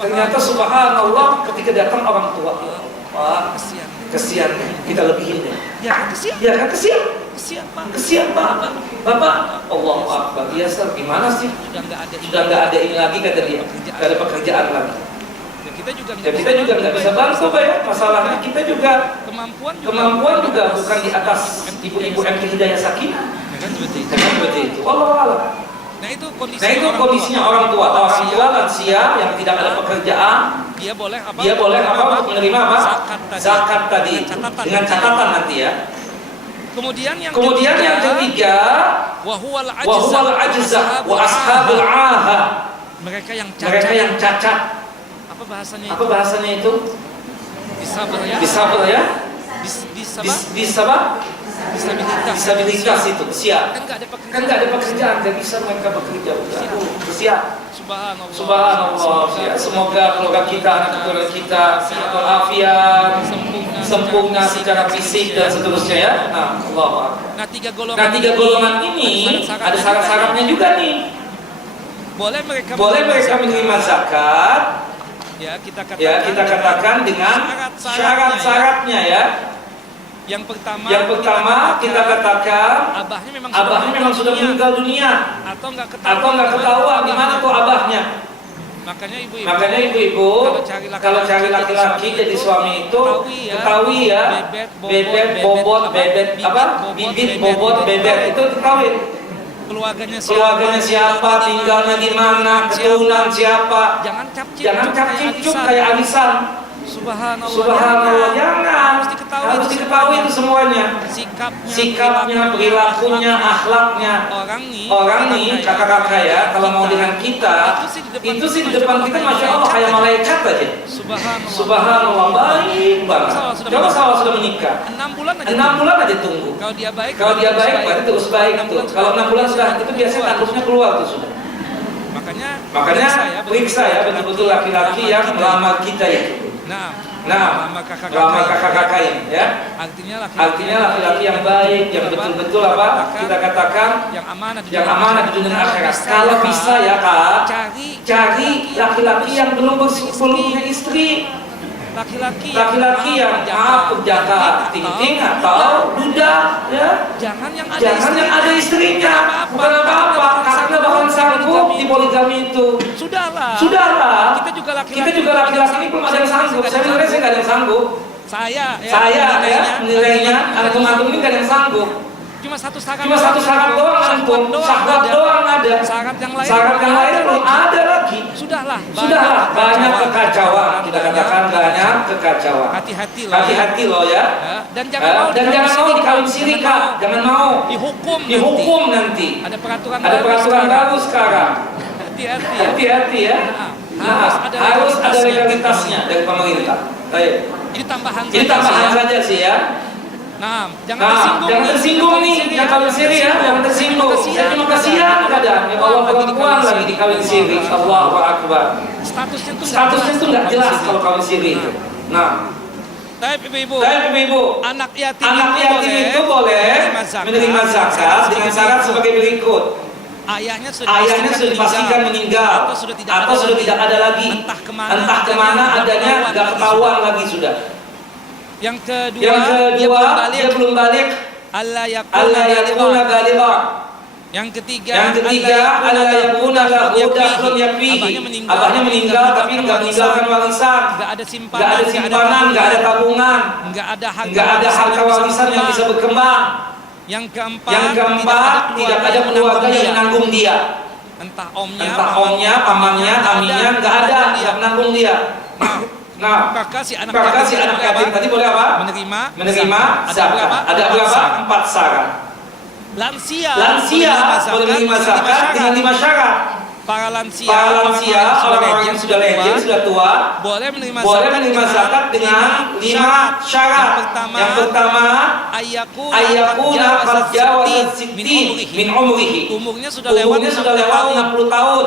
Ternyata subhanallah ketika datang orang tua. Wah, kesian. Kita lebihin deh. Ya kan kesian. Kesian Pak. Bapak, Allahu Akbar. Biasa gimana sih? Sudah nggak ada ini lagi kata dia. Nggak ada pekerjaan lagi. Kita juga nggak bisa bantu Pak ya. Masalahnya kita juga kemampuan juga bukan di atas ibu-ibu MT Hidayah Sakinah. Seperti itu. Allah. Nah itu kondisinya orang tua lansia yang tidak ada pekerjaan. Dia boleh apa untuk menerima apa? Zakat tadi. Dengan catatan nanti ya. Kemudian yang ketiga, wahuwal ajzah wa ashabul aha. Mereka yang cacat. Apa bahasanya itu? Disabel ya? Disabilitas itu, kesian. Kan nggak ada pekerjaan, nggak bisa mereka bekerja. Kesian. Subhanallah. Ya. Semoga keluarga kita, anak keluarga kita sehat walafiat, sempurna secara fisik dan seterusnya ya. Nah, Allah. Nah, tiga golongan ini ada syarat-syaratnya juga nih. Boleh mereka menerima zakat. Ya, kita katakan dengan syarat-syaratnya ya. Yang pertama kita katakan abahnya memang sudah meninggal dunia atau nggak ketahuan di mana tuh abahnya. Makanya ibu-ibu kalau cari laki-laki jadi suami itu ketahui ya bebek bobot bebek apa bibit bobot bebek itu diketahui. Keluarganya siapa, tinggalnya di mana, keturunan siapa. Jangan cap cincuk kayak arisan. Subhanallah, jangan. Harus diketahui itu semuanya. Sikapnya, perilakunya, akhlaknya. Orang nih, kakak-kakak ya, kalau mau dengan kita, itu sih di depan kita masya Allah kayak malaikat aja. Subhanallah, baik banget. Coba kalau sudah menikah, 6 bulan aja tunggu. Kalau dia baik, berarti terus baik tuh. Kalau 6 bulan sudah, itu biasanya tanduknya keluar tuh sudah. Makanya periksa ya betul-betul laki-laki yang melamar kita itu. Nah, melamar kakak-kakak ini ya. Artinya laki-laki yang baik, yang betul-betul apa? Kita katakan yang amanah di dunia akhirat. Kalau bisa ya Kak, cari laki-laki yang belum punya istri. Laki-laki yang jaka ting-ting atau duda ya. Jangan yang ada istrinya. Bukan apa-apa, karena bahkan sanggup di poligami itu. Sudahlah. Kita juga laki-laki ini belum ada yang sanggup. Saya nggak ada yang sanggup. Saya ya menilainya antum-antum ini nggak ada yang sanggup. Cuma satu syarat doang antum, syahwat doang ada. Syarat yang lain belum ada lagi. Sudahlah, banyak kekacauan. Kita katakan banyak kekacauan. Hati-hati loh ya. Dan jangan mau dikawin siri Kak, jangan mau. Dihukum nanti. Ada peraturan baru sekarang. Hati-hati ya. Harus ada legalitasnya dari pemerintah. Ini tambahan saja sih ya. Jangan tersinggung nih, yang kawin siri ya, jangan tersinggung. Saya cuma kasihan kadang, ya Allah perempuan lagi di kawin siri, Allahu Akbar. Statusnya tuh nggak jelas kalau kawin siri itu. Nah, tapi ibu-ibu, anak yatim itu boleh menerima zakat dengan syarat sebagai berikut. Ayahnya sudah dipastikan meninggal atau sudah tidak ada lagi. Entah kemana adanya, nggak ketahuan lagi sudah. Yang kedua dia belum balik alla alla yakuna baligha. baligha. Yang ketiga alla yakuna lahu dakhlun yakfihi. Abahnya meninggal tapi enggak meninggalkan warisan. Enggak ada Enggak ada simpanan, enggak ada tabungan. enggak ada Harta warisan yang bisa berkembang. Yang keempat, tidak ada keluarga yang menanggung dia. Entah Entah omnya, pamannya, aminnya, enggak ada yang menanggung dia. Nah, maka si anak yatim tadi boleh apa? Menerima zakat. Ada berapa? 4 syarat. Lansia Boleh menerima zakat dengan 5 syarat. Para lansia, orang-orang yang sudah legend, sudah tua, boleh menerima zakat dengan 5 syarat. Yang pertama, ayyakuna qad jawaza sittin min umrihi. Umurnya sudah lewat 60 tahun.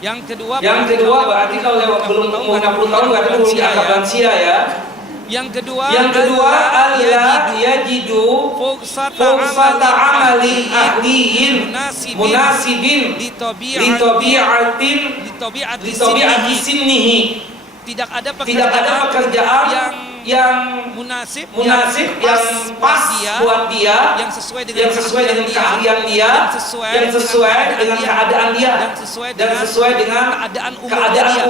Yang kedua berarti kalau lewat belum umur 60 tahun berarti belum dianggap lansia ya. Yang kedua alla yajidu fursata amalin ahliyin munasibin li tabi'ati sinnihi. Tidak ada pekerjaan yang munasib yang pas buat dia, yang sesuai dengan keahlian dia, yang sesuai dengan keadaan dia, dan sesuai dengan keadaan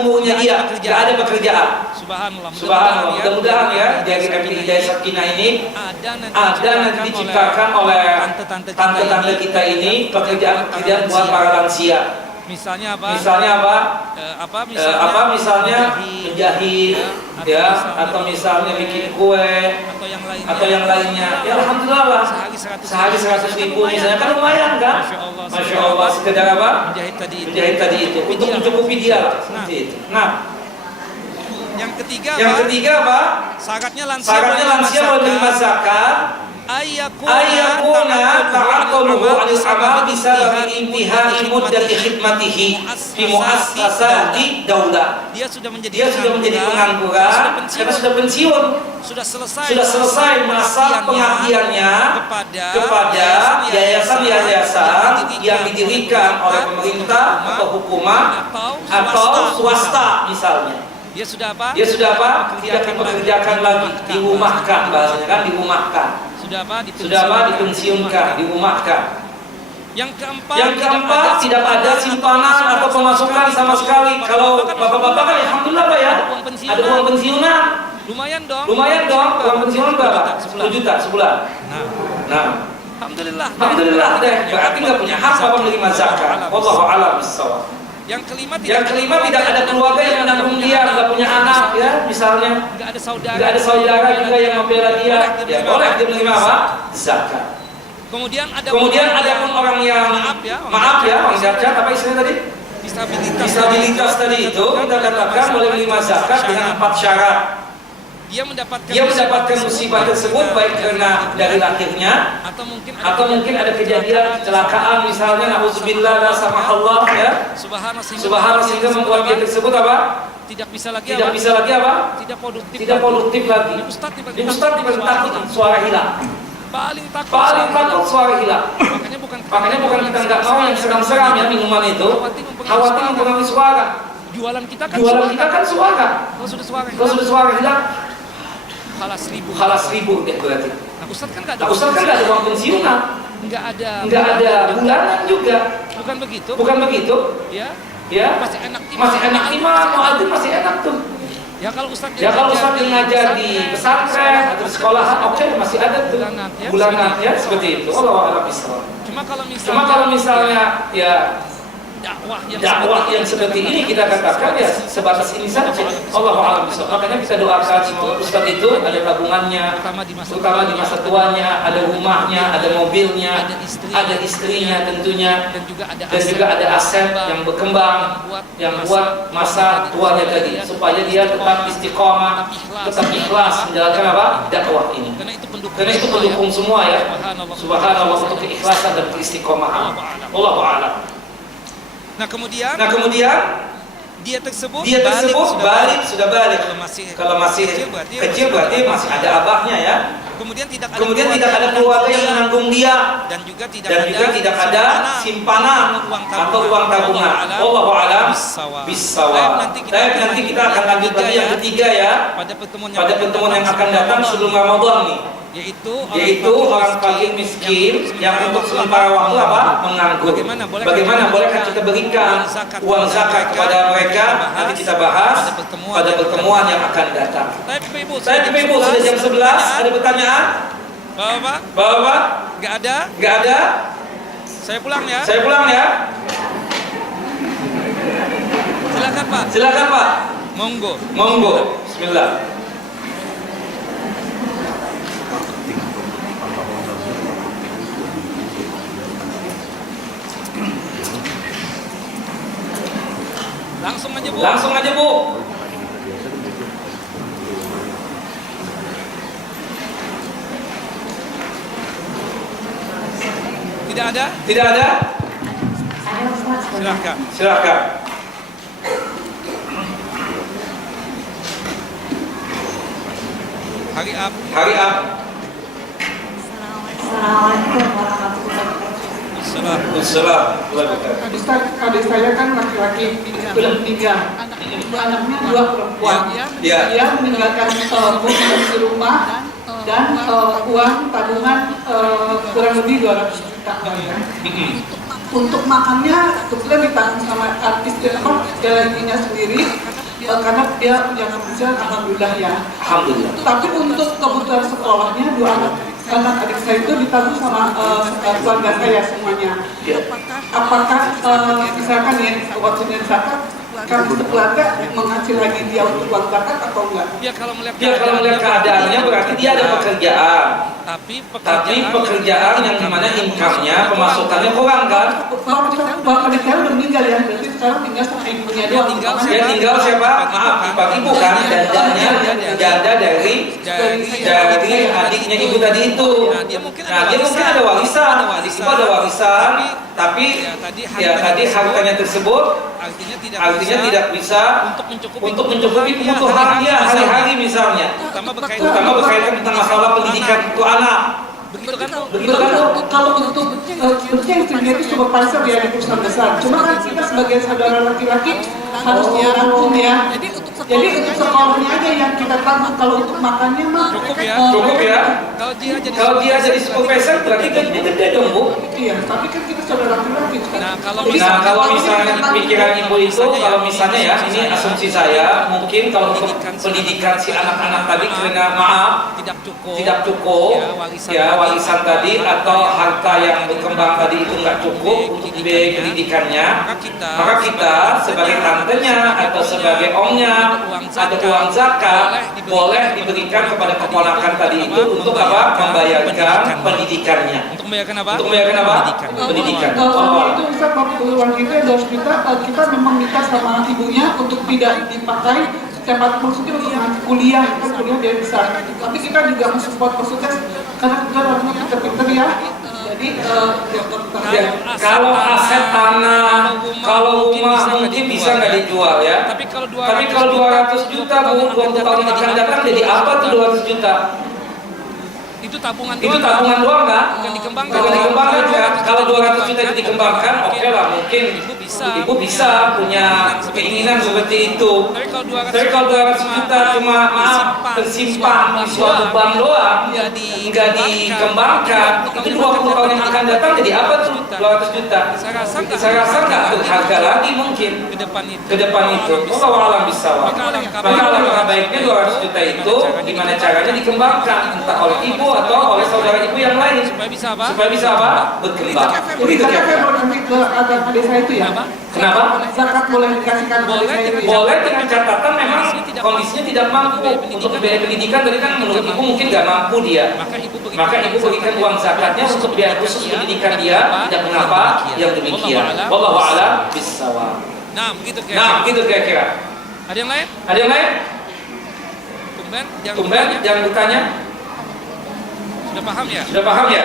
umurnya dia. Tidak ada pekerjaan. Subhanallah. Mudah-mudahan ya dari Hidayah Sakinah ini ada nanti diciptakan oleh tante-tante kita ini pekerjaan buat para lansia. Misalnya apa? Misalnya menjahit, ya, atau misalnya bikin kue, atau yang lainnya. Ya alhamdulillah lah. Sehari 100 ribu misalnya kan lumayan kan? Masya Allah. Sekedar apa? Menjahit tadi itu. Untuk mencukupi dia lah. Seperti itu. Nah, yang ketiga apa? Syaratnya lansia boleh menerima zakat. Ayyakuna ta'aqqaluhu 'anil amal bisababi intihai muddati khidmatihi fi muassasati daulah. Dia sudah menjadi pengangguran karena sudah pensiun. Sudah selesai masa pengabdiannya kepada yayasan-yayasan yang didirikan oleh pemerintah atau hukumah atau swasta misalnya. Dia sudah apa? Tidak dipekerjakan lagi, dirumahkan bahasanya kan, dirumahkan. Dipensiunkan, dirumahkan. Yang keempat tidak ada simpanan atau pemasukan sama sekali. Kalau bapak-bapak kan alhamdulillah Pak ya, ada uang pensiunan. Lumayan dong. Uang pensiunan berapa? 10 juta sebulan. Nah. Alhamdulillah deh. Berarti nggak punya hak bapak menerima zakat. Wallahu a'lam bishawab. Yang kelima tidak ada keluarga yang menanggung dia, nggak punya anak ya, misalnya. Nggak ada saudara juga yang membela dia. Ya boleh dia menerima apa? Zakat. Kemudian ada pun orang yang orang zakat apa istilahnya tadi? Disabilitas tadi itu kita katakan boleh menerima zakat dengan 4 syarat. Dia mendapatkan musibah tersebut baik karena dari lahirnya atau mungkin ada kejadian kecelakaan misalnya nauzubillah la samahallah ya. Subhanallah sehingga membuat dia tersebut apa? Tidak bisa lagi apa? Tidak produktif lagi. Di Ustaz takut suara hilang. Paling takut suara hilang. Makanya bukan kita nggak mau yang seram-seram ya minuman itu. Khawatir mempengaruhi suara. Jualan kita kan suara. Kalau sudah suara hilang, halas ribu deh berarti. Ustaz kan nggak ada uang pensiunan. Nggak ada bulanan juga. Bukan begitu. Ya. Masih enak imam, muadzin masih enak tuh. Ya kalau Ustaz ngajar di pesantren atau di sekolahan, oke, masih ada tuh bulanan ya seperti itu. Allahu a'lam bishawab. Cuma kalau misalnya ya dakwah yang seperti ini kita katakan ya sebatas ini saja. Allahu a'lam bishawab. Makanya kita doakan Ustaz itu ada tabungannya, terutama di masa tuanya, ada rumahnya, ada mobilnya, ada istrinya tentunya, dan juga ada aset yang berkembang yang buat masa tuanya tadi supaya dia tetap istiqomah, tetap ikhlas menjalankan apa? Dakwah ini. Karena itu pendukung semua ya. Subhanallah untuk keikhlasan dan keistiqomahan. Allahu a'lam. Nah kemudian dia tersebut balik. Kalau masih kecil berarti masih ada abahnya ya. Kemudian tidak ada keluarga yang menanggung dia dan juga tidak ada simpanan atau uang tabungan. Wallahu a'lam bishawab. Nanti kita akan lanjut lagi yang ketiga ya. Pada pertemuan yang akan datang sebelum Ramadan nih. yaitu orang fakir miskin yang untuk sementara waktu apa? Menganggur. Bagaimana bolehkah kita berikan uang zakat kepada mereka? Nanti kita bahas pada pertemuan yang akan datang. Saya Ibu sudah jam 11, ada pertanyaan? Bapak? Enggak ada? Saya pulang ya. Silakan Pak. Monggo. Bismillah. Langsung aja Bu. Tidak ada? Silakan. Hari up. Assalamualaikum warahmatullahi wabarakatuh. Assalamualaikum. Adik saya kan laki-laki belum meninggal. Anaknya 2 perempuan. Dia meninggalkan mobil di rumah dan uang tabungan kurang lebih 200 juta. Untuk makannya kebetulan ditanggung sama artis gajinya sendiri. Karena dia yang kerja, alhamdulillah ya. Alhamdulillah. Tapi untuk kebutuhan sekolahnya 2 anak adik saya itu ditanggung sama keluarga saya semuanya. Apakah misalkan ya waktu dia zakat, kami sekeluarga menghasil lagi dia untuk uang zakat atau enggak? Ya kalau melihat keadaannya berarti dia ada pekerjaan. Tapi pekerjaan yang dimana income-nya, pemasukannya kurang kan? Kalau adik saya udah meninggal ya, berarti sekarang tinggal sama ibunya doang. Dia tinggal siapa? Maaf, ibu kan? Janda dari adiknya ibu tadi itu. Nah, dia mungkin ada warisan. Ibu ada warisan, tapi ya tadi hartanya tersebut artinya tidak bisa untuk mencukupi kebutuhan dia hari-hari misalnya. Terutama berkaitan tentang masalah pendidikan untuk anak. Begitu kan tuh? Kalau untuk sebetulnya istrinya itu supervisor ya di perusahaan besar. Cuma kan kita sebagai saudara laki-laki harus dirangkum ya. Jadi untuk sekolahnya aja yang kita tanggung. Kalau untuk makannya mah Cukup ya. Kalau dia jadi supervisor berarti gajinya gede dong Bu. iya, tapi kan kita saudara laki-laki kan. Nah, Kalau misalnya pikiran ibu itu, kalau misalnya ya, ini asumsi saya, mungkin kalau untuk pendidikan si anak-anak tadi karena maaf tidak cukup, ya warisan tadi atau harta yang berkembang tadi itu nggak cukup untuk biaya pendidikannya, maka kita sebagai tantenya atau sebagai omnya ada uang zakat boleh diberikan kepada keponakan tadi itu untuk apa? Membayarkan pendidikannya. Untuk membayarkan apa? Pendidikan. Kalau itu bisa uang kita 2 juta, kita memang minta sama ibunya untuk tidak dipakai maksudnya untuk kuliah, kan kuliah dia bisa. Tapi kita juga mensupport maksudnya karena kita orangnya kita pinter ya. Jadi kalau aset tanah, kalau rumah mungkin bisa nggak dijual ya. Tapi kalau 200 juta Bu, 20 tahun yang akan datang jadi apa tuh 200 juta? itu tabungan doang kan? Bukan dikembangkan. Kan? Kalau 200 juta itu dikembangkan, oke lah mungkin ibu bisa punya keinginan seperti itu. Tapi kalau 200 juta cuma tersimpan di suatu bank doang, nggak dikembangkan, itu 20 tahun yang akan datang jadi apa tuh 200 juta? Saya rasa nggak berharga lagi mungkin ke depan itu. Allah alam bisawab. Maka alangkah baiknya 200 juta itu gimana caranya dikembangkan entah oleh ibu atau oleh saudara ibu yang lain supaya bisa apa? Berkembang. Jadi zakat saya boleh kasih ke adik saya itu ya? Kenapa? Zakat boleh dikasihkan ke adik saya itu ya? Boleh dengan catatan memang kondisinya tidak mampu untuk biaya pendidikan. Tadi kan menurut ibu mungkin nggak mampu dia. Maka ibu berikan uang zakatnya untuk biaya khusus pendidikan dia. Tidak mengapa yang demikian. Wallahu a'lam bishawab. Nah, begitu kira-kira. Ada yang lain? Tumben jangan bertanya. Sudah paham ya?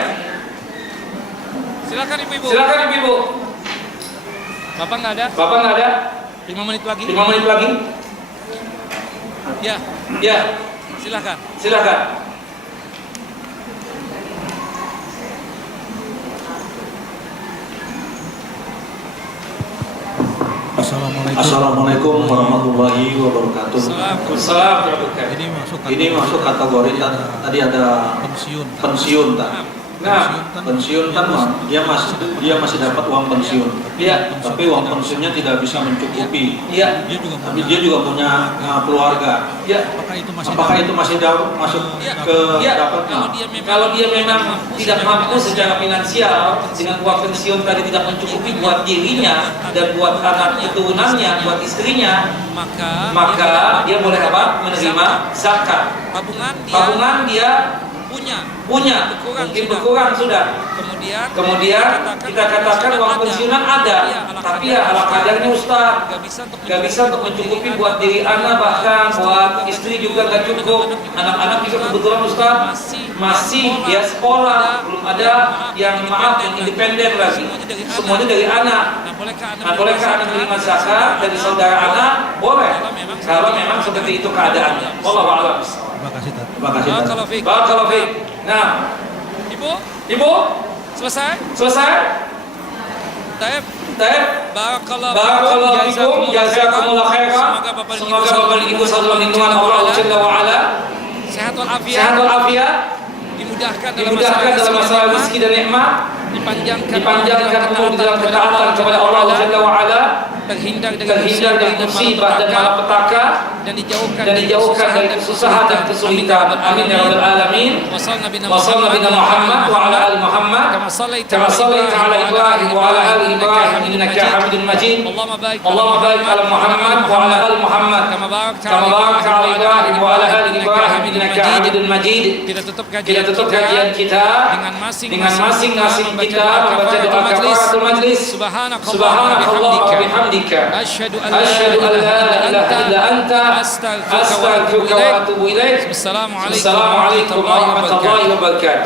Silakan ibu-ibu. Bapak nggak ada? 5 menit lagi. Ya. Silakan. Assalamualaikum warahmatullahi wabarakatuh. Assalamualaikum. Ini masuk kategori tadi ada pensiun tak? Nah, Pensiun kan dia masih dapat uang pensiun. iya, Tapi uang pensiunnya tidak bisa mencukupi. iya, Tapi dia juga punya keluarga. iya. Apakah itu masih masuk ke Iya. dapatnya? Kalau dia memang tidak mampu secara finansial dengan uang pensiun tadi tidak mencukupi buat dirinya dan buat anak keturunannya, buat istrinya, maka dia boleh apa? Menerima zakat. Tabungan dia punya, mungkin berkurang sudah. Kemudian kita katakan uang pensiunan ada, tapi ya ala kadarnya Ustaz, gak bisa untuk mencukupi buat diri anak, bahkan buat istri juga gak cukup. Anak-anak juga kebetulan Ustaz masih ya sekolah, belum ada yang independen lagi. Semuanya dari anak. Nah, bolehkah anak menerima zakat dari saudara anak? Boleh, kalau memang seperti itu keadaannya. Wallahu a'lam. Terima kasih. Barakallahu fiik. Nah, Ibu, selesai? Taib. Barakallahu fikum, jazakumullah khairan. Semoga Bapak Ibu selalu lindungan Allah Jalla wa ala. Sehat Sehat walafiat, dimudahkan dalam masalah rezeki dan nikmat, dipanjangkan umur di dalam ketaatan kepada Allah Jalla wa ala, terhindar dari musibah dan malapetaka, dan dijauhkan dari kesusahan dan kesulitan. Amin ya rabbal alamin. Wa sallallahu nabiyana Muhammad wa ala ali Muhammad kama shallaita ala Ibrahim wa ala ali Ibrahim innaka Hamidum Majid. Allahumma barik ala Muhammad wa ala ali Muhammad kama barakta ala Ibrahim wa ala ali Ibrahim innaka Hamidum Majid. Kita tutup kajian kita dengan masing-masing kita membaca doa kafaratul majlis. Subhanakallah wa bihamdika asyhadu an la ilaha illa anta astaghfiruka wa atubu ilaik. Assalamualaikum warahmatullahi wabarakatuh.